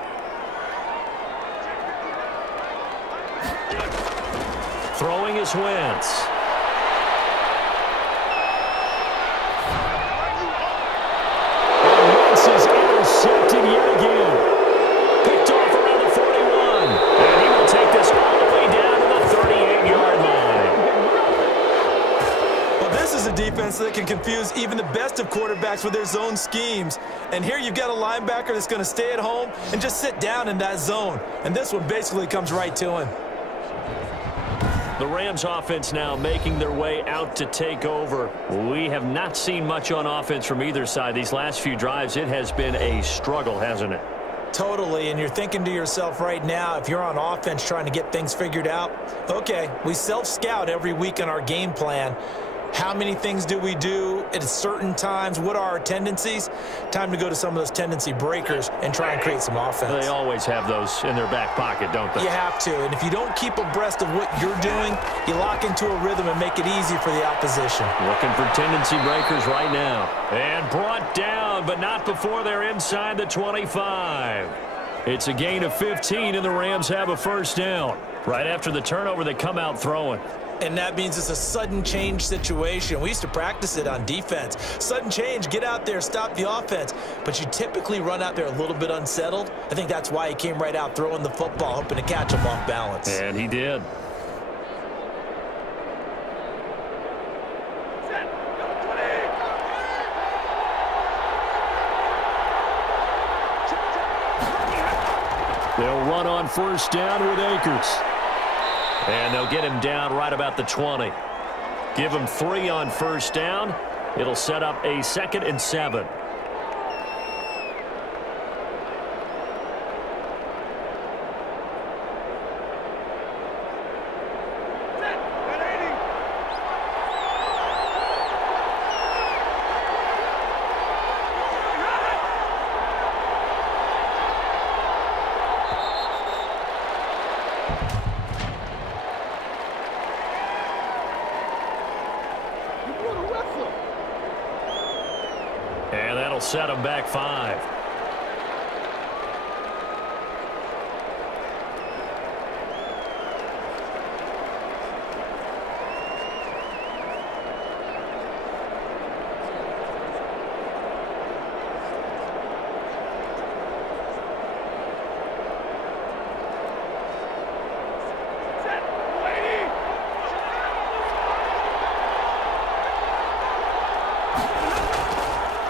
Throwing is Wentz. And Wentz is intercepted yet again. Picked off around the 41. And he will take this all the way down to the 38-yard line. Well, this is a defense that can confuse even the best of quarterbacks with their zone schemes. And here you've got a linebacker that's going to stay at home and just sit down in that zone. And this one basically comes right to him. The Rams offense now making their way out to take over. We have not seen much on offense from either side. These last few drives, it has been a struggle, hasn't it? Totally, and you're thinking to yourself right now, if you're on offense trying to get things figured out, okay, we self-scout every week on our game plan. How many things do we do at certain times? What are our tendencies? Time to go to some of those tendency breakers and try and create some offense. They always have those in their back pocket, don't they? You have to, and if you don't keep abreast of what you're doing, you lock into a rhythm and make it easy for the opposition. Looking for tendency breakers right now. And brought down, but not before they're inside the 25. It's a gain of 15, and the Rams have a first down. Right after the turnover, they come out throwing. And that means it's a sudden change situation. We used to practice it on defense. Sudden change, get out there, stop the offense. But you typically run out there a little bit unsettled. I think that's why he came right out throwing the football, hoping to catch him off balance. And he did. They'll run on first down with Akers. And they'll get him down right about the 20. Give him 3 on first down. It'll set up a 2nd and 7. And that'll set them back 5.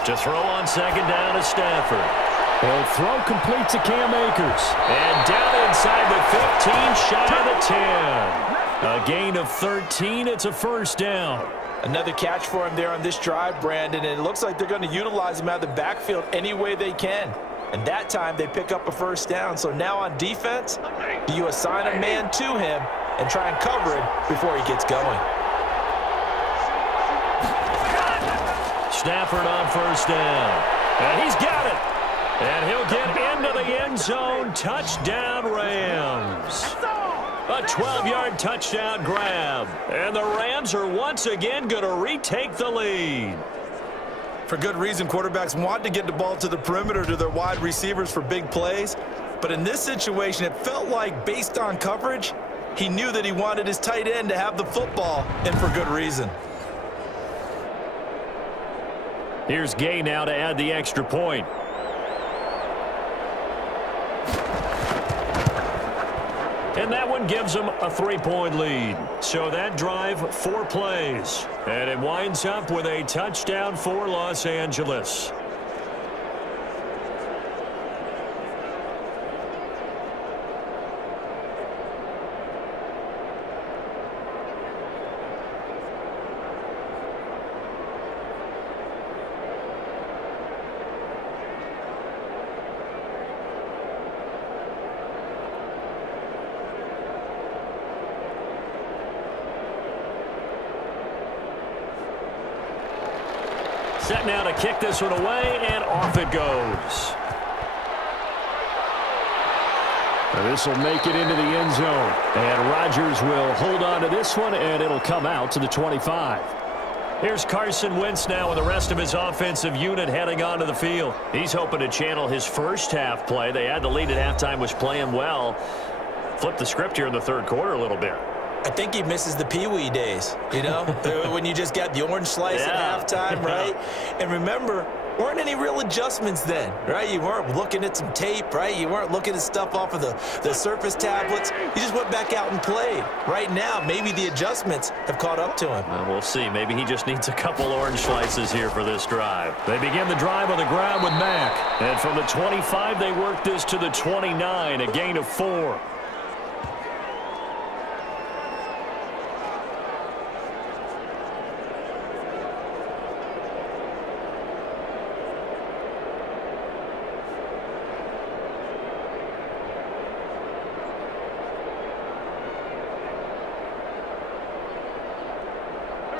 To throw on second down to Stafford. He'll throw complete to Cam Akers. And down inside the 15, shy of the 10. A gain of 13. It's a first down. Another catch for him there on this drive, Brandon, and it looks like they're going to utilize him out of the backfield any way they can. And that time they pick up a first down. So now on defense, do you assign a man to him and try and cover him before he gets going? Stafford on first down. And he's got it. And he'll get into the end zone. Touchdown, Rams. A 12-yard touchdown grab. And the Rams are once again going to retake the lead. For good reason, quarterbacks want to get the ball to the perimeter to their wide receivers for big plays. But in this situation, it felt like, based on coverage, he knew that he wanted his tight end to have the football, and for good reason. Here's Gay now to add the extra point. And that one gives them a 3-point lead. So that drive, 4 plays. And it winds up with a touchdown for Los Angeles. Set now to kick this one away, and off it goes. This will make it into the end zone. And Rodgers will hold on to this one, and it'll come out to the 25. Here's Carson Wentz now with the rest of his offensive unit heading onto the field. He's hoping to channel his first half play. They had the lead at halftime, was playing well. Flip the script here in the third quarter a little bit. I think he misses the Pee-wee days, you know, when you just got the orange slice at halftime, right? And remember, weren't any real adjustments then, right? You weren't looking at some tape, right? You weren't looking at stuff off of the Surface tablets. You just went back out and played. Right now, maybe the adjustments have caught up to him. Well, we'll see. Maybe he just needs a couple orange slices here for this drive. They begin the drive on the ground with Mack. And from the 25, they work this to the 29, a gain of 4.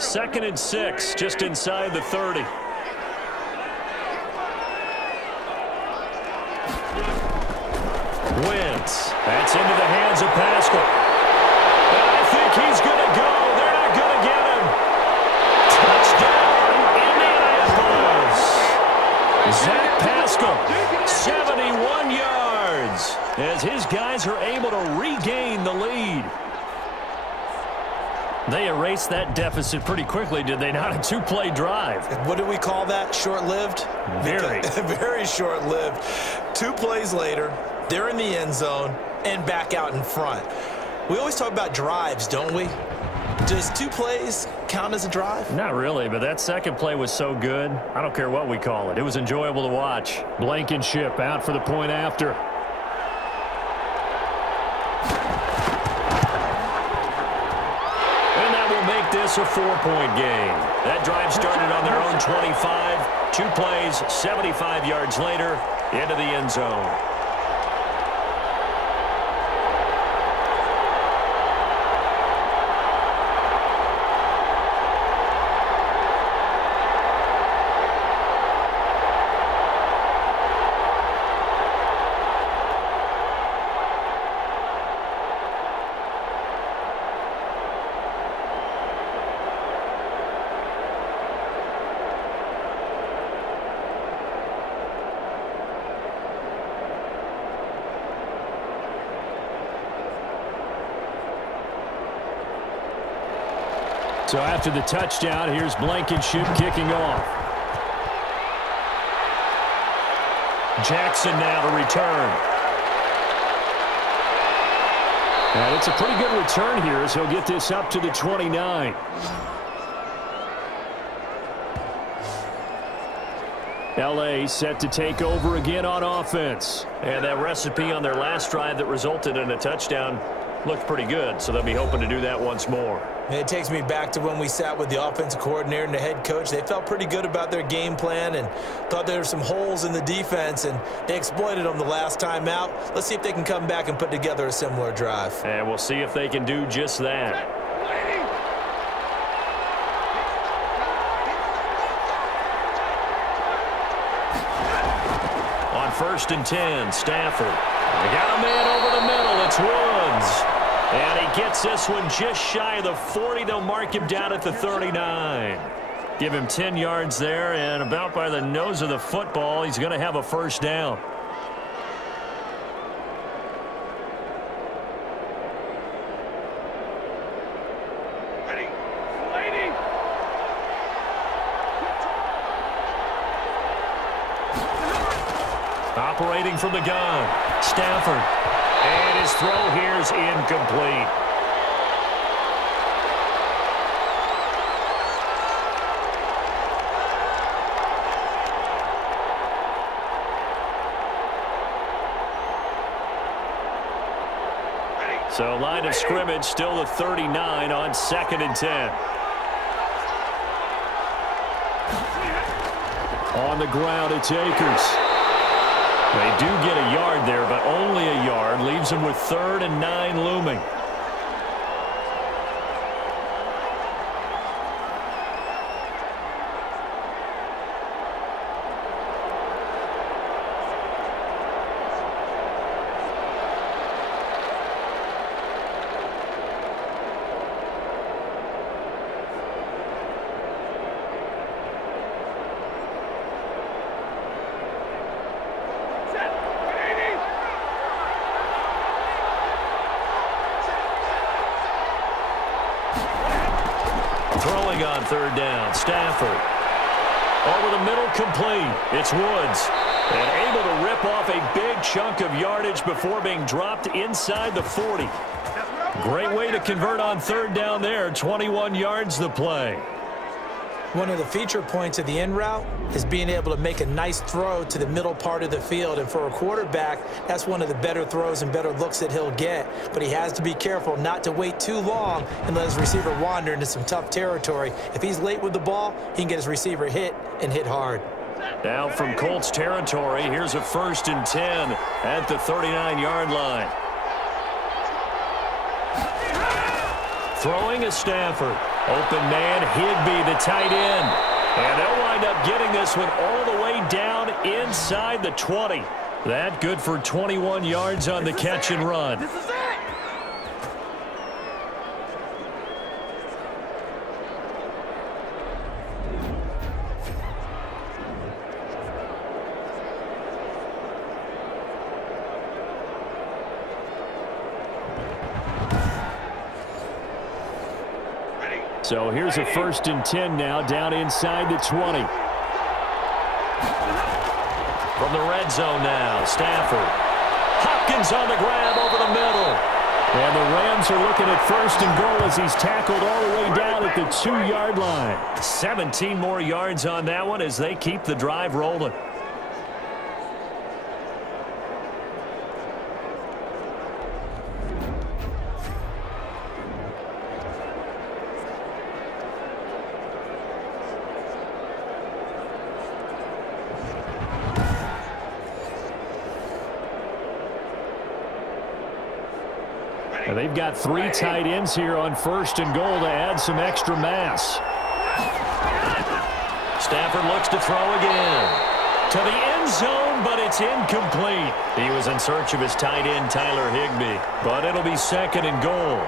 Second and 6, just inside the 30. Wentz. That's into the hands of Pascal. And I think he's going to go. They're not going to get him. Touchdown, Indianapolis. Zach Pascal, 71 yards, as his guys are able to regain the lead. They erased that deficit pretty quickly, did they not? A 2-play drive. What do we call that? Short-lived? Very. Very short-lived. 2 plays later, they're in the end zone and back out in front. We always talk about drives, don't we? Does 2 plays count as a drive? Not really, but that second play was so good. I don't care what we call it. It was enjoyable to watch. Blankenship out for the point after. This a 4-point game. That drive started on their own 25. 2 plays, 75 yards later, into the end zone. So after the touchdown, here's Blankenship kicking off. Jackson now to return. And it's a pretty good return here as he'll get this up to the 29. LA set to take over again on offense. And that recipe on their last drive that resulted in a touchdown Looked pretty good, so they'll be hoping to do that once more. It takes me back to when we sat with the offensive coordinator and the head coach. They felt pretty good about their game plan and thought there were some holes in the defense, and they exploited them the last time out. Let's see if they can come back and put together a similar drive. And we'll see if they can do just that. On 1st and 10, Stafford. They got a man over the middle. It's Woods. And he gets this one just shy of the 40. They'll mark him down at the 39. Give him 10 yards there, and about by the nose of the football, he's going to have a first down. Operating from the gun, Stafford. And his throw here is incomplete. So line of scrimmage still the 39 on 2nd and 10. On the ground, it's Akers. They do get a yard there, but only a yard. Leaves them with 3rd and 9 looming. Throwing on 3rd down, Stafford. Over the middle, complete. It's Woods. And able to rip off a big chunk of yardage before being dropped inside the 40. Great way to convert on 3rd down there. 21 yards the play. One of the feature points of the in route is being able to make a nice throw to the middle part of the field. And for a quarterback, that's one of the better throws and better looks that he'll get. But he has to be careful not to wait too long and let his receiver wander into some tough territory. If he's late with the ball, he can get his receiver hit and hit hard. Now from Colts territory, here's a 1st and 10 at the 39-yard line. Throwing is Stafford. Open man, Higbee, the tight end. And they'll wind up getting this one all the way down inside the 20. That good for 21 yards on the catch and run. This is it. So here's a 1st and 10 now down inside the 20. From the red zone now, Stafford. Hopkins on the grab over the middle. And the Rams are looking at 1st and goal as he's tackled all the way down at the 2-yard line. 17 more yards on that one as they keep the drive rolling. And they've got 3 tight ends here on 1st and goal to add some extra mass. Stafford looks to throw again. To the end zone, but it's incomplete. He was in search of his tight end, Tyler Higbee. But it'll be 2nd and goal.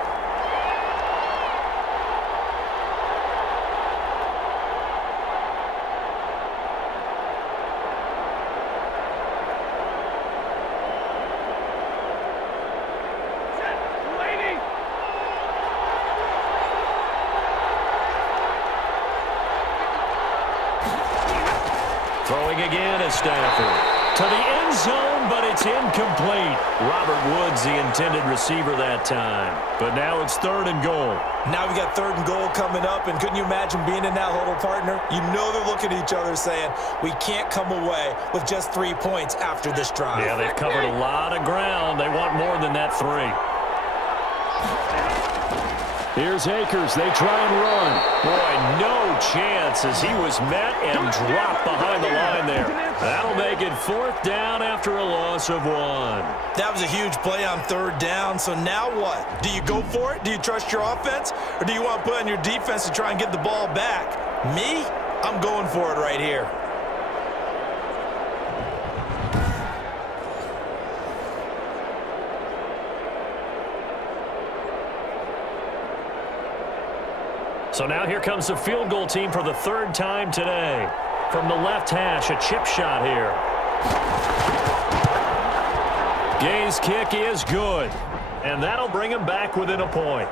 Throwing again is Stafford. To the end zone, but it's incomplete. Robert Woods, the intended receiver that time. But now it's 3rd and goal. Now we got 3rd and goal coming up, and couldn't you imagine being in that huddle, partner? You know they're looking at each other saying, we can't come away with just 3 points after this drive. Yeah, they've covered a lot of ground. They want more than that 3. Here's Akers. They try and run. Boy, no chance as he was met and dropped behind the line there. That'll make it 4th down after a loss of 1. That was a huge play on 3rd down. So now what? Do you go for it? Do you trust your offense? Or do you want to put on your defense to try and get the ball back? Me? I'm going for it right here. So now here comes the field goal team for the 3rd time today. From the left hash, a chip shot here. Gay's kick is good. And that'll bring him back within a point.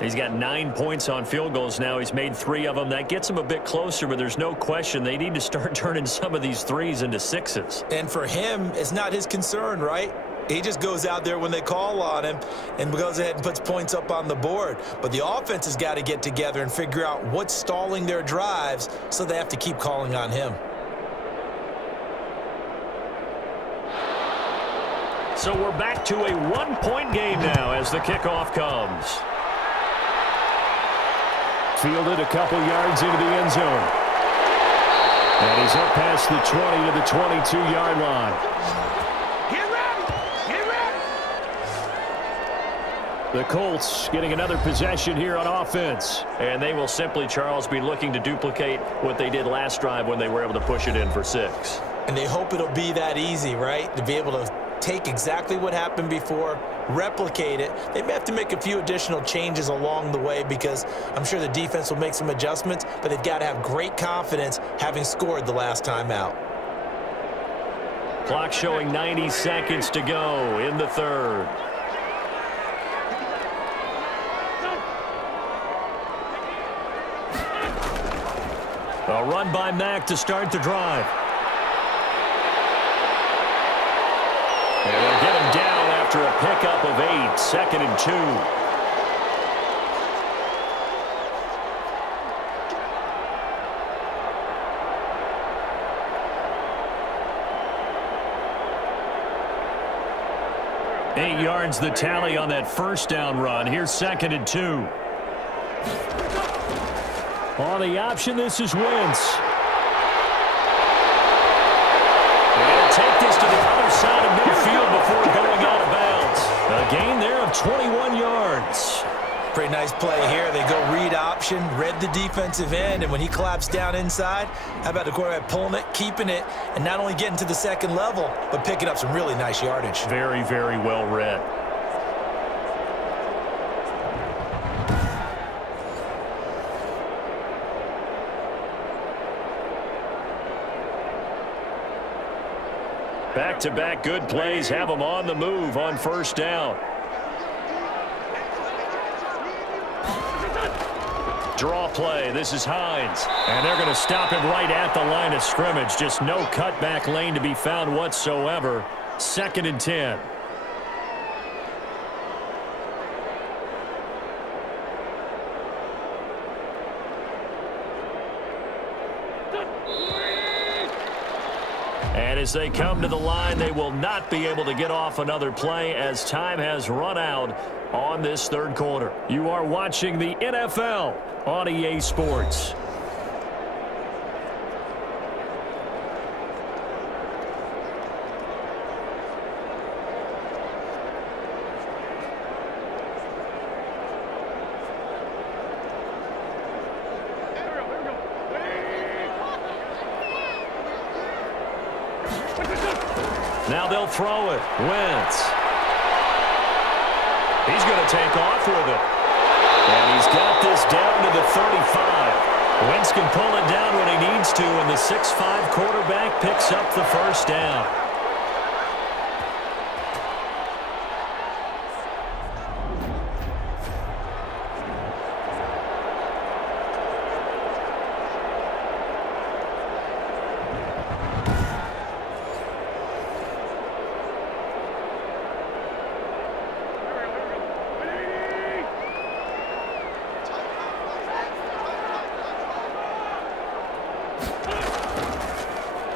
He's got 9 points on field goals now. He's made 3 of them. That gets him a bit closer, but there's no question they need to start turning some of these 3s into 6s. And for him, it's not his concern, right? He just goes out there when they call on him and goes ahead and puts points up on the board. But the offense has got to get together and figure out what's stalling their drives, so they have to keep calling on him. So we're back to a 1-point game now as the kickoff comes. Fielded a couple yards into the end zone. And he's up past the 20 to the 22-yard line. Get ready! Get ready! The Colts getting another possession here on offense. And they will simply, Charles, be looking to duplicate what they did last drive when they were able to push it in for 6. And they hope it'll be that easy, right? To be able to take exactly what happened before, replicate it. They may have to make a few additional changes along the way because I'm sure the defense will make some adjustments, but they've got to have great confidence having scored the last time out. Clock showing 90 seconds to go in the 3rd. A run by Mack to start the drive. And they'll get him down after a pickup of 8, 2nd and 2. Eight yards the tally on that 1st down run. Here's 2nd and 2. On the option, this is Wentz. Take this to the other side of midfield before going out of bounds. A gain there of 21 yards. Pretty nice play here. They go read option, read the defensive end, and when he collapsed down inside, how about the quarterback pulling it, keeping it, and not only getting to the 2nd level, but picking up some really nice yardage. Very, very well read. Back-to-back good plays have them on the move on 1st down. Draw play. This is Hines. And they're going to stop him right at the line of scrimmage. Just no cutback lane to be found whatsoever. 2nd and 10. And as they come to the line, they will not be able to get off another play as time has run out on this 3rd quarter. You are watching the NFL on EA Sports. Now they'll throw it. Wentz. He's going to take off with it. And he's got this down to the 35. Wentz can pull it down when he needs to, and the 6'5" quarterback picks up the 1st down.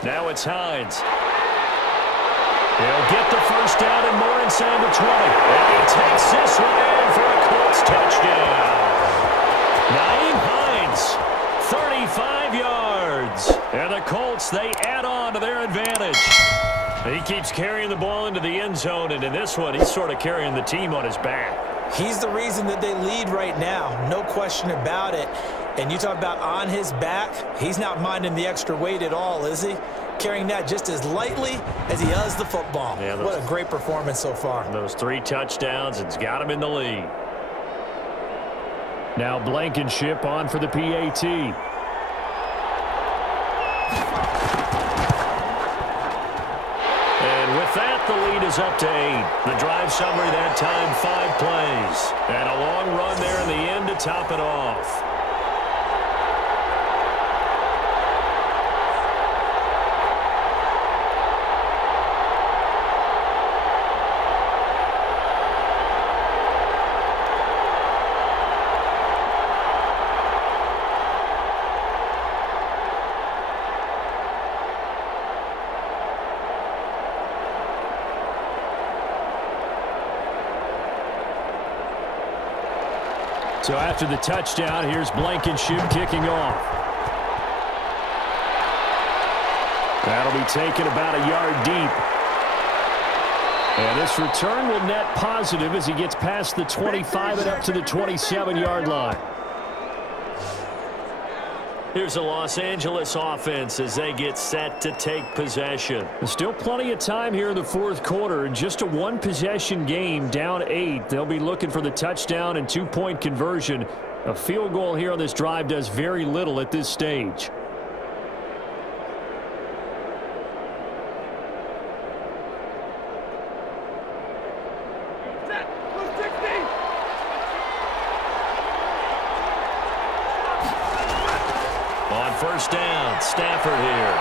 Now it's Hines. He'll get the first down and more inside the 20. And he takes this one in for a Colts touchdown. Nyheim Hines, 35 yards. And the Colts, they add on to their advantage. He keeps carrying the ball into the end zone, and in this one, he's sort of carrying the team on his back. He's the reason that they lead right now, no question about it. And you talk about on his back, he's not minding the extra weight at all, is he? Carrying that just as lightly as he does the football. Yeah, what a great performance so far. Those 3 touchdowns, it's got him in the lead. Now Blankenship on for the PAT. And with that, the lead is up to 8. The drive summary that time, 5 plays. And a long run there in the end to top it off. So after the touchdown, here's Blankenship kicking off. That'll be taken about a yard deep. And this return will net positive as he gets past the 25 and up to the 27-yard line. Here's a Los Angeles offense as they get set to take possession. There's still plenty of time here in the fourth quarter. In just a 1-possession game, down 8. They'll be looking for the touchdown and 2-point conversion. A field goal here on this drive does very little at this stage. First down, Stafford here.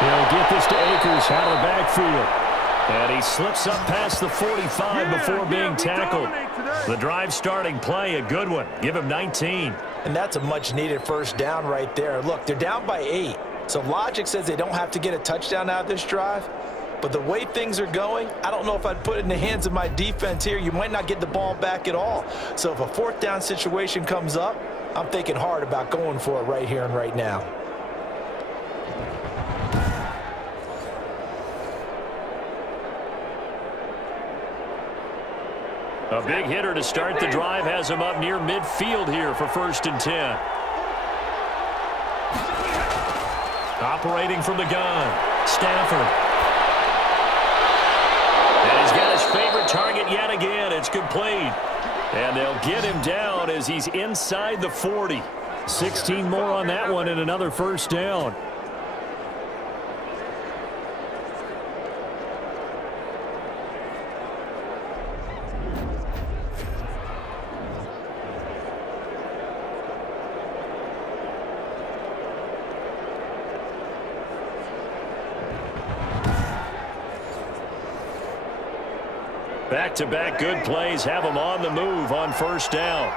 He'll get this to Akers out of the backfield. And he slips up past the 45 before being tackled. The drive starting play, a good one. Give him 19. And that's a much-needed first down right there. Look, they're down by 8. So logic says they don't have to get a touchdown out of this drive. But the way things are going, I don't know if I'd put it in the hands of my defense here. You might not get the ball back at all. So if a fourth down situation comes up, I'm thinking hard about going for it right here and right now. A big hitter to start the drive has him up near midfield here for 1st and 10. Operating from the gun, Stafford. And he's got his favorite target yet again. It's complete. And they'll get him down as he's inside the 40. 16 more on that one and another first down. Back-to-back good plays have him on the move on first down.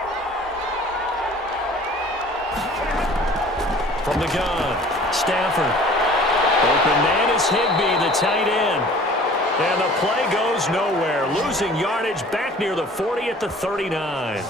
From the gun, Stafford. Open man is Higbee, the tight end. And the play goes nowhere, losing yardage back near the 40 at the 39.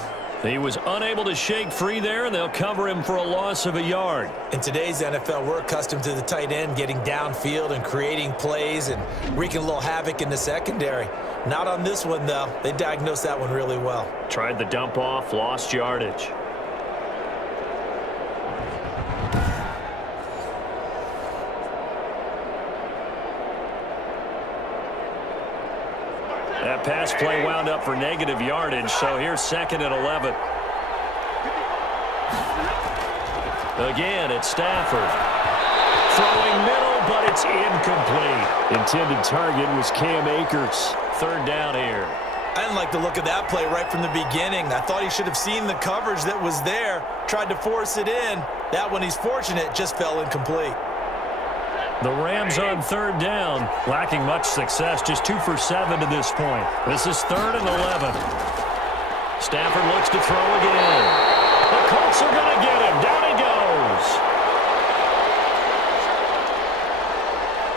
He was unable to shake free there, and they'll cover him for a loss of a yard. In today's NFL, we're accustomed to the tight end getting downfield and creating plays and wreaking a little havoc in the secondary. Not on this one, though. They diagnosed that one really well. Tried the dump off, lost yardage. That pass play wound up for negative yardage, so here's 2nd and 11. Again, it's Stafford. Throwing middle, but it's incomplete. Intended target was Cam Akers. 3rd down here. I didn't like the look of that play right from the beginning. I thought he should have seen the coverage that was there, tried to force it in. That one, he's fortunate, just fell incomplete. The Rams on 3rd down, lacking much success, just 2 for 7 to this point. This is 3rd and 11. Stafford looks to throw again. The Colts are going to get him. Down he goes.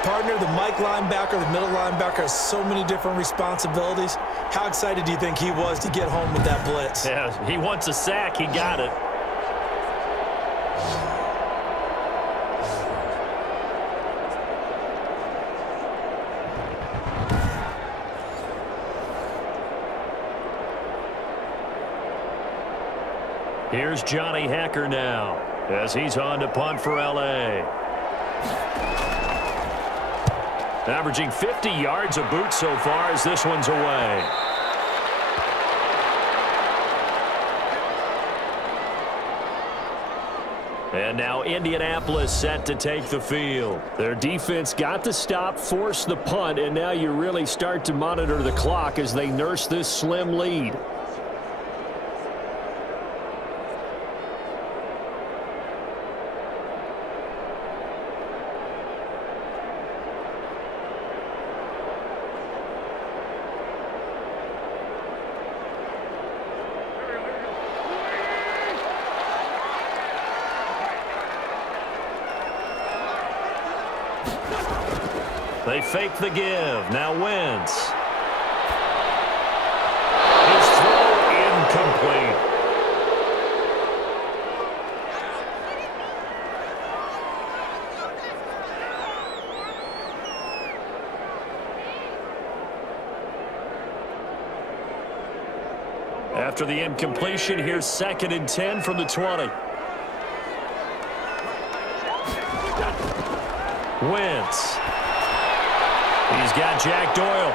Partner, the Mike linebacker, the middle linebacker has so many different responsibilities. How excited do you think he was to get home with that blitz? Yeah, he wants a sack. He got it. Here's Johnny Hacker now as he's on to punt for L.A. Averaging 50 yards a boot so far as this one's away. And now Indianapolis set to take the field. Their defense got the stop, forced the punt, and now you really start to monitor the clock as they nurse this slim lead. They fake the give. Now Wentz. His throw incomplete. After the incompletion, here's 2nd and 10 from the 20. Wentz. He's got Jack Doyle.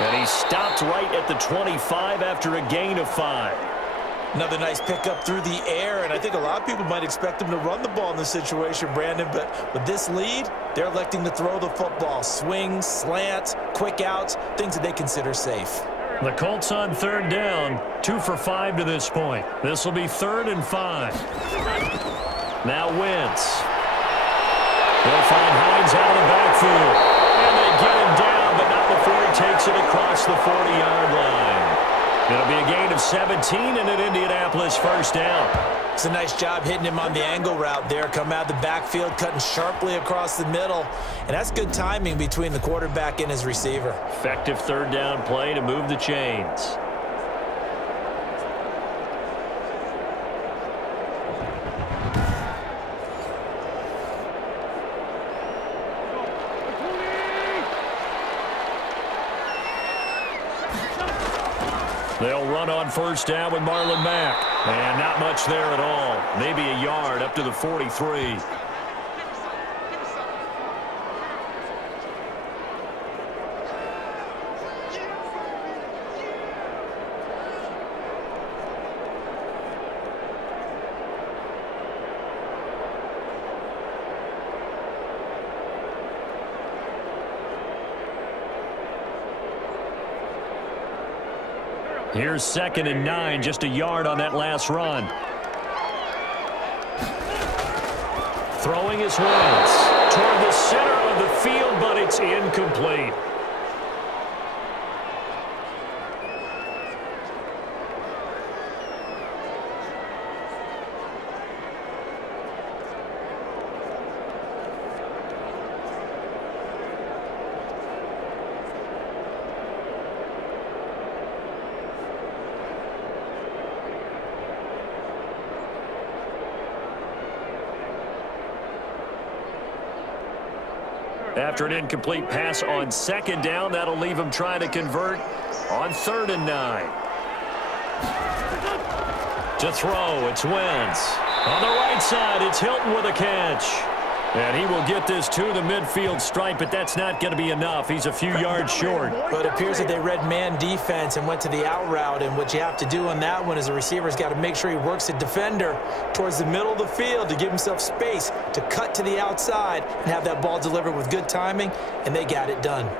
And he stopped right at the 25 after a gain of 5. Another nice pickup through the air, and I think a lot of people might expect him to run the ball in this situation, Brandon, but with this lead, they're electing to throw the football. Swings, slants, quick outs, things that they consider safe. The Colts on 3rd down, 2 for 5 to this point. This will be 3rd and 5. Now Wentz. They'll find Hines out of the backfield. And they get him down, but not before he takes it across the 40-yard line. It'll be a gain of 17 and an Indianapolis 1st down. It's a nice job hitting him on the angle route there. Come out of the backfield, cutting sharply across the middle. And that's good timing between the quarterback and his receiver. Effective 3rd down play to move the chains. They'll run on 1st down with Marlon Mack. And not much there at all. Maybe a yard up to the 43. Here's 2nd and 9, just a yard on that last run. Throwing his Wentz toward the center of the field, but it's incomplete. After an incomplete pass on 2nd down, that'll leave him trying to convert on 3rd and 9. To throw, it's Wentz. On the right side, it's Hilton with a catch. And he will get this to the midfield stripe, but that's not going to be enough. He's a few yards short. But it appears that they read man defense and went to the out route, and what you have to do on that one is the receiver's got to make sure he works the defender towards the middle of the field to give himself space to cut to the outside and have that ball delivered with good timing, and they got it done.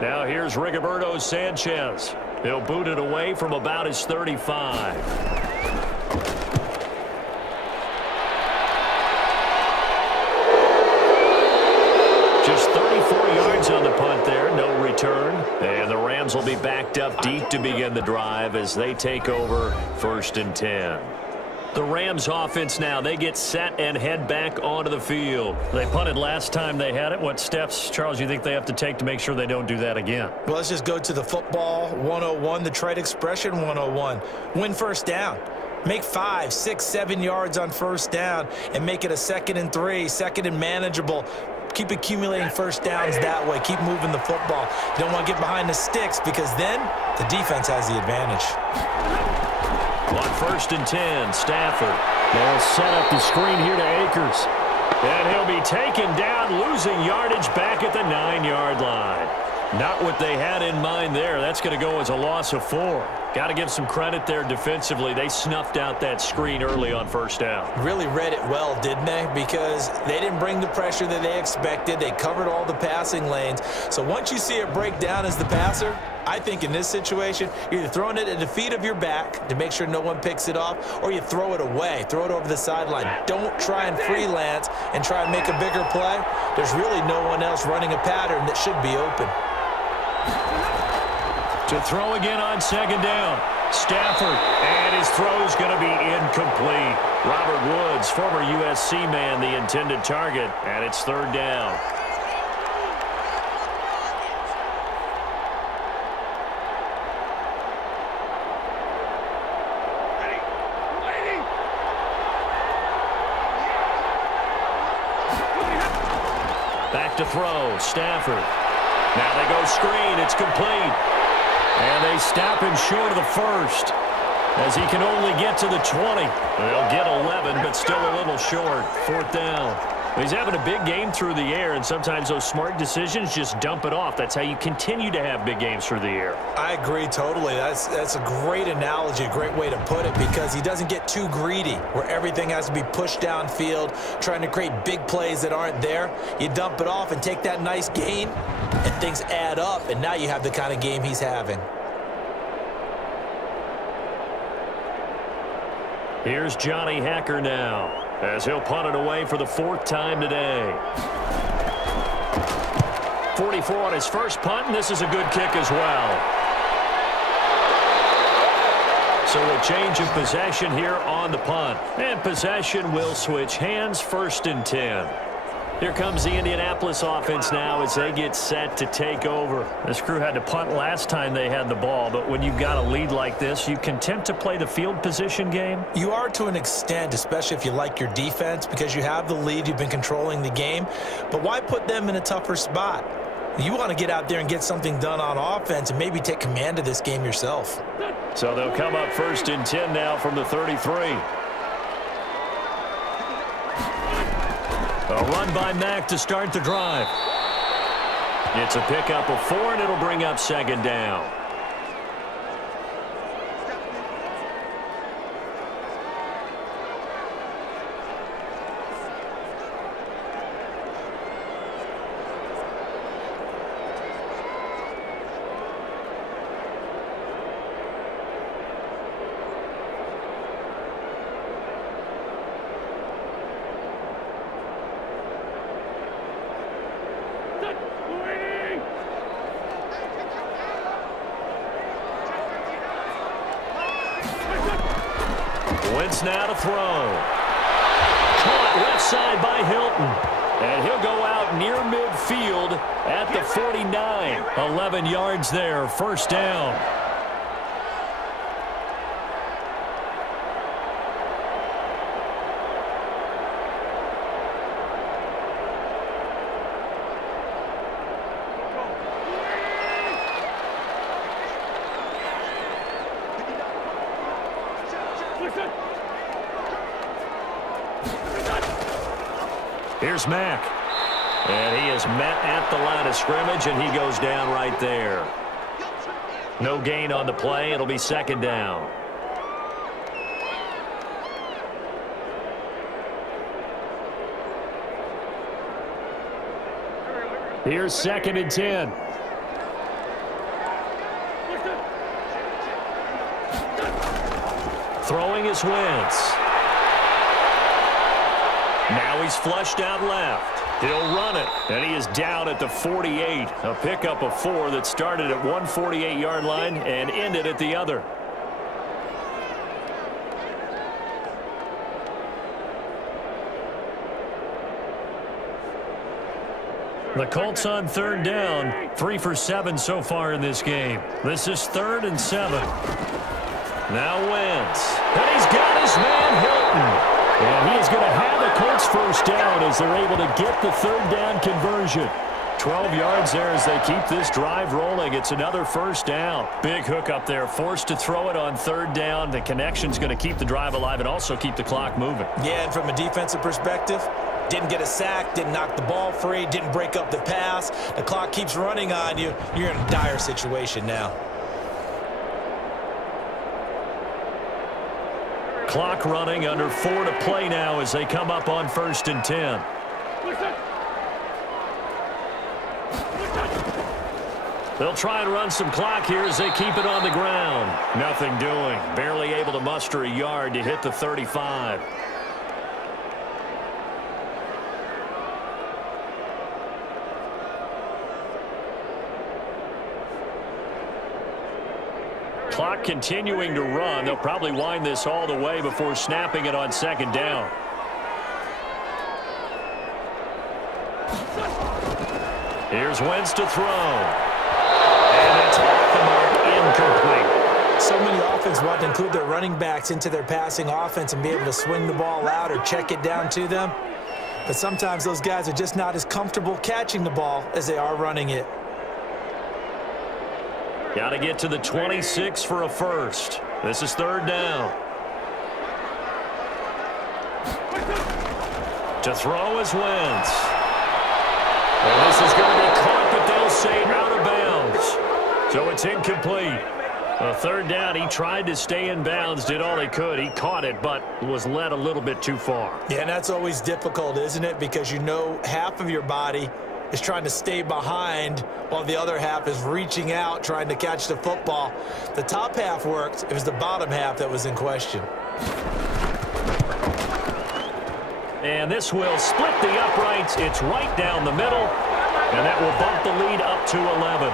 Now here's Rigoberto Sanchez. He'll boot it away from about his 35. picked up deep to begin the drive as they take over 1st and 10. The Rams offense now, they get set and head back onto the field. They punted last time they had it. What steps, Charles, you think they have to take to make sure they don't do that again? Well, let's just go to the football 101, the trade expression 101. Win first down. Make 5, 6, 7 yards on first down and make it a 2nd and 3, 2nd and manageable. Keep accumulating first downs that way. Keep moving the football. You don't want to get behind the sticks because then the defense has the advantage. On 1st and 10, Stafford. They'll set up the screen here to Akers. And he'll be taken down, losing yardage back at the 9-yard line. Not what they had in mind there. That's going to go as a loss of 4. Got to give some credit there defensively. They snuffed out that screen early on first down. Really read it well, didn't they? Because they didn't bring the pressure that they expected. They covered all the passing lanes. So once you see it break down as the passer, I think in this situation, you're either throwing it at the feet of your back to make sure no one picks it off, or you throw it away. Throw it over the sideline. Don't try and freelance and try and make a bigger play. There's really no one else running a pattern that should be open. To throw again on 2nd down. Stafford, and his throw's going to be incomplete. Robert Woods, former USC man, the intended target, and it's 3rd down. Back to throw, Stafford. Now they go screen, it's complete. And they stop him short of the 1st as he can only get to the 20. They'll get 11, but still a little short. 4th down. He's having a big game through the air, and sometimes those smart decisions just dump it off. That's how you continue to have big games through the air. I agree totally. That's a great analogy, a great way to put it, because he doesn't get too greedy where everything has to be pushed downfield, trying to create big plays that aren't there. You dump it off and take that nice gain, and things add up, and now you have the kind of game he's having. Here's Johnny Hacker now, as he'll punt it away for the 4th time today. 44 on his first punt, and this is a good kick as well. So a change of possession here on the punt. And possession will switch hands, 1st and 10. Here comes the Indianapolis offense now as they get set to take over. This crew had to punt last time they had the ball, but when you've got a lead like this, you content to play the field position game? You are to an extent, especially if you like your defense, because you have the lead, you've been controlling the game. But why put them in a tougher spot? You want to get out there and get something done on offense and maybe take command of this game yourself. So they'll come up 1st and 10 now from the 33. A run by Mack to start the drive. It's a pickup of 4, and it'll bring up 2nd down. Wentz now to throw. Caught left side by Hilton. And he'll go out near midfield at the 49. 11 yards there, 1st down. Here's Mack. And he is met at the line of scrimmage, and he goes down right there. No gain on the play. It'll be 2nd down. Here's 2nd and 10. Throwing is Wentz. Now he's flushed out left. He'll run it, and he is down at the 48. A pickup of 4 that started at one 48-yard line and ended at the other. The Colts on third down, 3 for 7 so far in this game. This is 3rd and 7. Now Wentz, and he's got his man Hilton. And he is going to have the Colts first down as they're able to get the third down conversion. 12 yards there as they keep this drive rolling. It's another first down. Big hook up there, forced to throw it on third down. The connection's going to keep the drive alive and also keep the clock moving. Yeah, and from a defensive perspective, didn't get a sack, didn't knock the ball free, didn't break up the pass. The clock keeps running on you. You're in a dire situation now. Clock running, under 4 to play now as they come up on 1st and 10. They'll try and run some clock here as they keep it on the ground. Nothing doing. Barely able to muster a yard to hit the 35. Clock continuing to run. They'll probably wind this all the way before snapping it on 2nd down. Here's Wentz to throw. And it's off the mark, incomplete. So many offenses want to include their running backs into their passing offense and be able to swing the ball out or check it down to them. But sometimes those guys are just not as comfortable catching the ball as they are running it. Got to get to the 26 for a first. This is 3rd down. To throw is Wentz. And this is going to be caught, but they'll say out of bounds. So it's incomplete. A 3rd down, he tried to stay in bounds, did all he could. He caught it, but was led a little bit too far. Yeah, and that's always difficult, isn't it? Because you know half of your body is trying to stay behind while the other half is reaching out, trying to catch the football. The top half worked. It was the bottom half that was in question. And this will split the uprights. It's right down the middle, and that will bump the lead up to 11.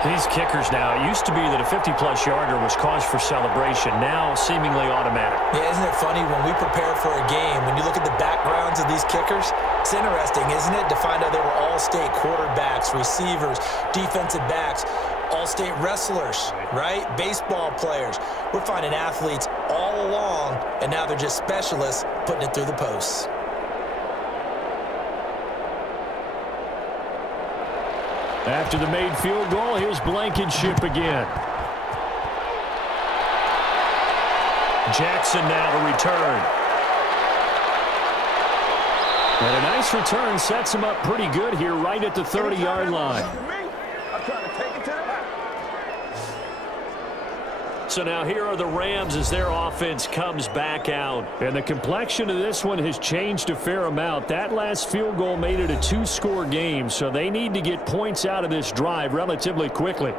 These kickers now, it used to be that a 50-plus yarder was cause for celebration, now seemingly automatic. Yeah, isn't it funny when we prepare for a game, when you look at the backgrounds of these kickers, it's interesting, isn't it, to find out they were all-state quarterbacks, receivers, defensive backs, all-state wrestlers, right? Baseball players. We're finding athletes all along, and now they're just specialists putting it through the posts. After the made field goal, here's Blankenship again. Jackson now to return. And a nice return sets him up pretty good here right at the 30-yard line. I'm trying to take it to the house. So now here are the Rams as their offense comes back out. And the complexion of this one has changed a fair amount. That last field goal made it a 2-score game, so they need to get points out of this drive relatively quickly.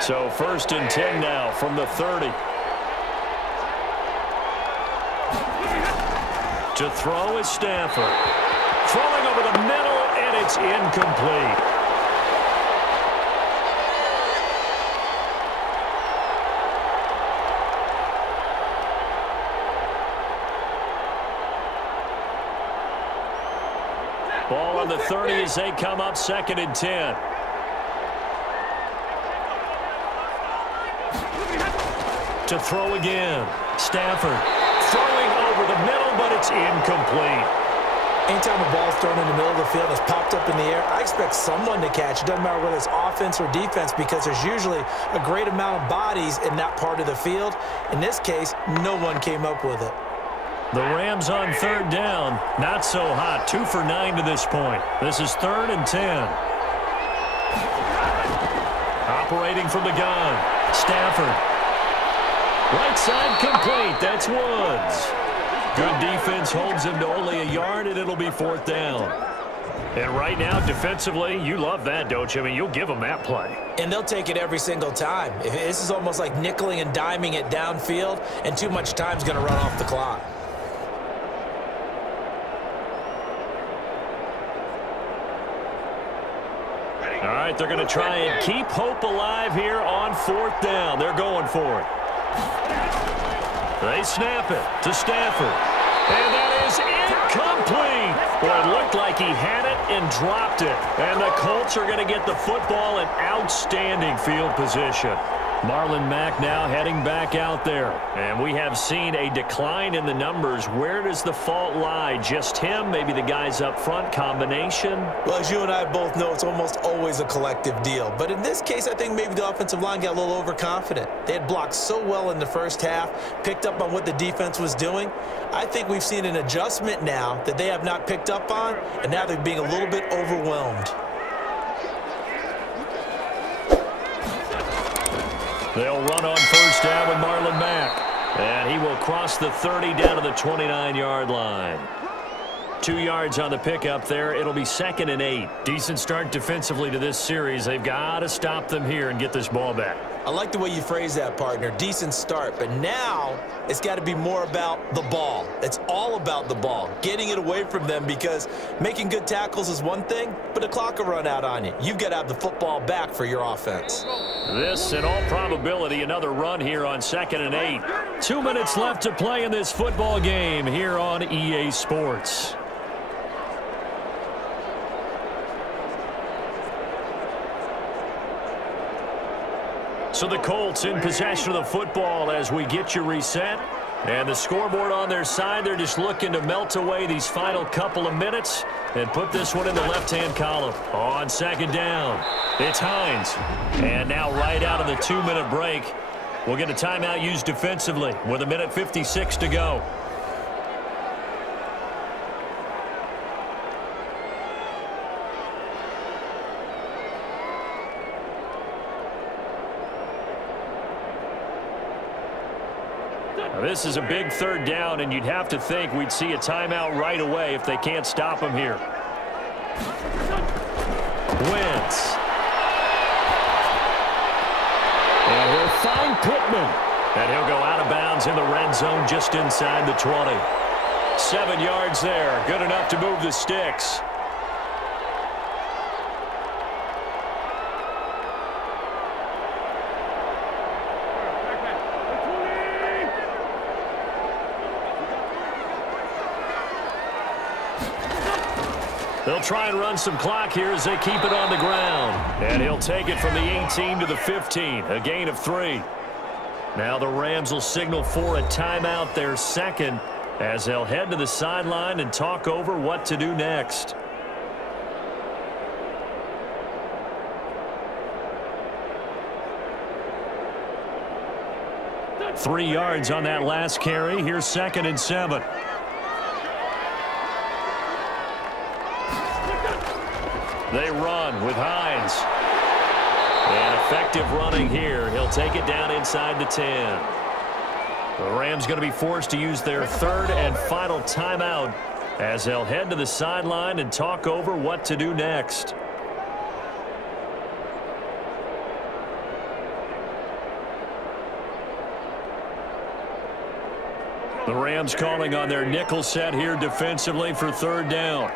So 1st and 10 now from the 30. To throw is Stafford. Throwing over the middle, and it's incomplete. Ball on the 30 as they come up 2nd and 10. To throw again. Stafford throwing over the middle, but it's incomplete. Anytime a ball's thrown in the middle of the field and it's popped up in the air, I expect someone to catch. It doesn't matter whether it's offense or defense because there's usually a great amount of bodies in that part of the field. In this case, no one came up with it. The Rams on 3rd down. Not so hot. 2 for 9 to this point. This is 3rd and 10. Operating from the gun. Stafford. Right side complete. That's Woods. Good defense holds him to only a yard, and it'll be 4th down. And right now, defensively, you love that, don't you? I mean, you'll give them that play. And they'll take it every single time. This is almost like nickeling and diming it downfield, and too much time's going to run off the clock. All right, they're going to try and keep hope alive here on 4th down. They're going for it. They snap it to Stafford. And that is incomplete. Well, it looked like he had it and dropped it. And the Colts are going to get the football in outstanding field position. Marlon Mack now heading back out there. And we have seen a decline in the numbers. Where does the fault lie? Just him? Maybe the guys up front? Combination? Well, as you and I both know, it's almost always a collective deal. But in this case, I think maybe the offensive line got a little overconfident. They had blocked so well in the first half, picked up on what the defense was doing. I think we've seen an adjustment now that they have not picked up on, and now they're being a little bit overwhelmed. They'll run on 1st down with Marlon Mack. And he will cross the 30 down to the 29-yard line. 2 yards on the pickup there. It'll be 2nd and 8. Decent start defensively to this series. They've got to stop them here and get this ball back. I like the way you phrase that, partner. Decent start. But now it's got to be more about the ball. It's all about the ball. Getting it away from them, because making good tackles is one thing, but the clock will run out on you. You've got to have the football back for your offense. This, in all probability, another run here on 2nd and 8. 2 minutes left to play in this football game here on EA Sports. So the Colts in possession of the football as we get you reset. And the scoreboard on their side, they're just looking to melt away these final couple of minutes and put this one in the left-hand column. On 2nd down, it's Hines. And now right out of the 2-minute break, we'll get a timeout used defensively with 1:56 to go. This is a big 3rd down, and you'd have to think we'd see a timeout right away if they can't stop him here. Wentz. And he'll find Pittman. And he'll go out of bounds in the red zone just inside the 20. 7 yards there. Good enough to move the sticks. They'll try and run some clock here as they keep it on the ground. And he'll take it from the 18 to the 15, a gain of 3. Now the Rams will signal for a timeout, their 2nd, as they'll head to the sideline and talk over what to do next. Three yards on that last carry. Here's 2nd and 7. They run with Hines. And effective running here. He'll take it down inside the 10. The Rams going to be forced to use their 3rd and final timeout as they'll head to the sideline and talk over what to do next. The Rams calling on their nickel set here defensively for 3rd down.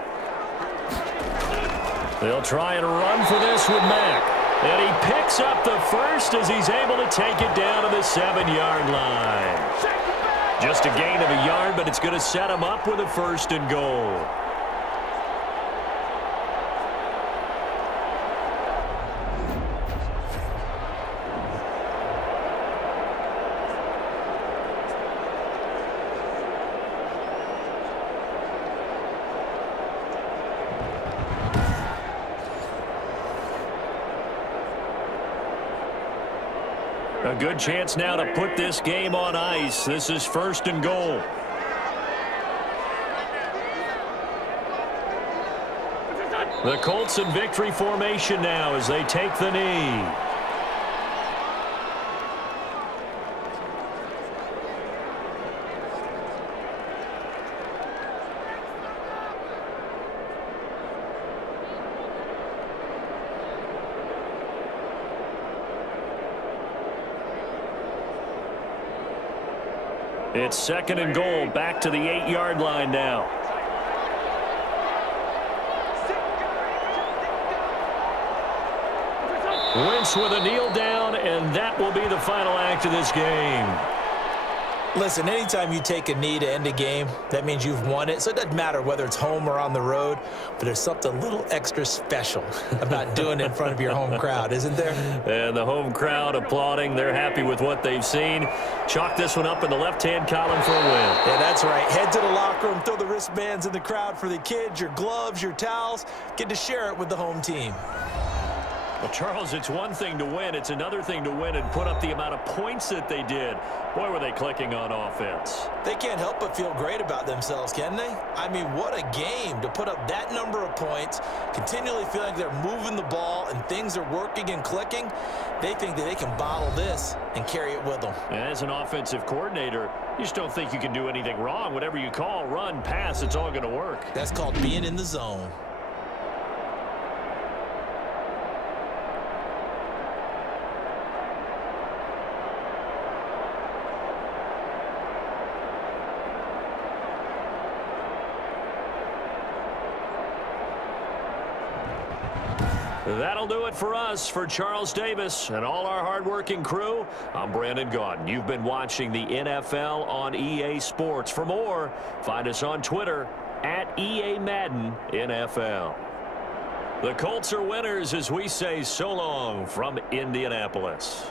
They'll try and run for this with Mack. And he picks up the 1st as he's able to take it down to the 7-yard line. Just a gain of a yard, but it's going to set him up with a 1st and goal. A good chance now to put this game on ice. This is 1st and goal. The Colts in victory formation now as they take the knee. It's 2nd and goal, back to the 8-yard line now. Wentz with a kneel down, and that will be the final act of this game. Listen, anytime you take a knee to end a game, that means you've won it. So it doesn't matter whether it's home or on the road, but there's something a little extra special about doing it in front of your home crowd, isn't there? And the home crowd applauding. They're happy with what they've seen. Chalk this one up in the left-hand column for a win. Yeah, that's right. Head to the locker room, throw the wristbands in the crowd for the kids, your gloves, your towels. Get to share it with the home team. Well, Charles, it's one thing to win. It's another thing to win and put up the amount of points that they did. Boy, were they clicking on offense. They can't help but feel great about themselves, can they? I mean, what a game to put up that number of points, continually feeling like they're moving the ball and things are working and clicking. They think that they can bottle this and carry it with them. And as an offensive coordinator, you just don't think you can do anything wrong. Whatever you call, run, pass, it's all going to work. That's called being in the zone. That'll do it for us. For Charles Davis and all our hardworking crew, I'm Brandon Gaudin. You've been watching the NFL on EA Sports. For more, find us on Twitter at EA Madden NFL. The Colts are winners as we say so long from Indianapolis.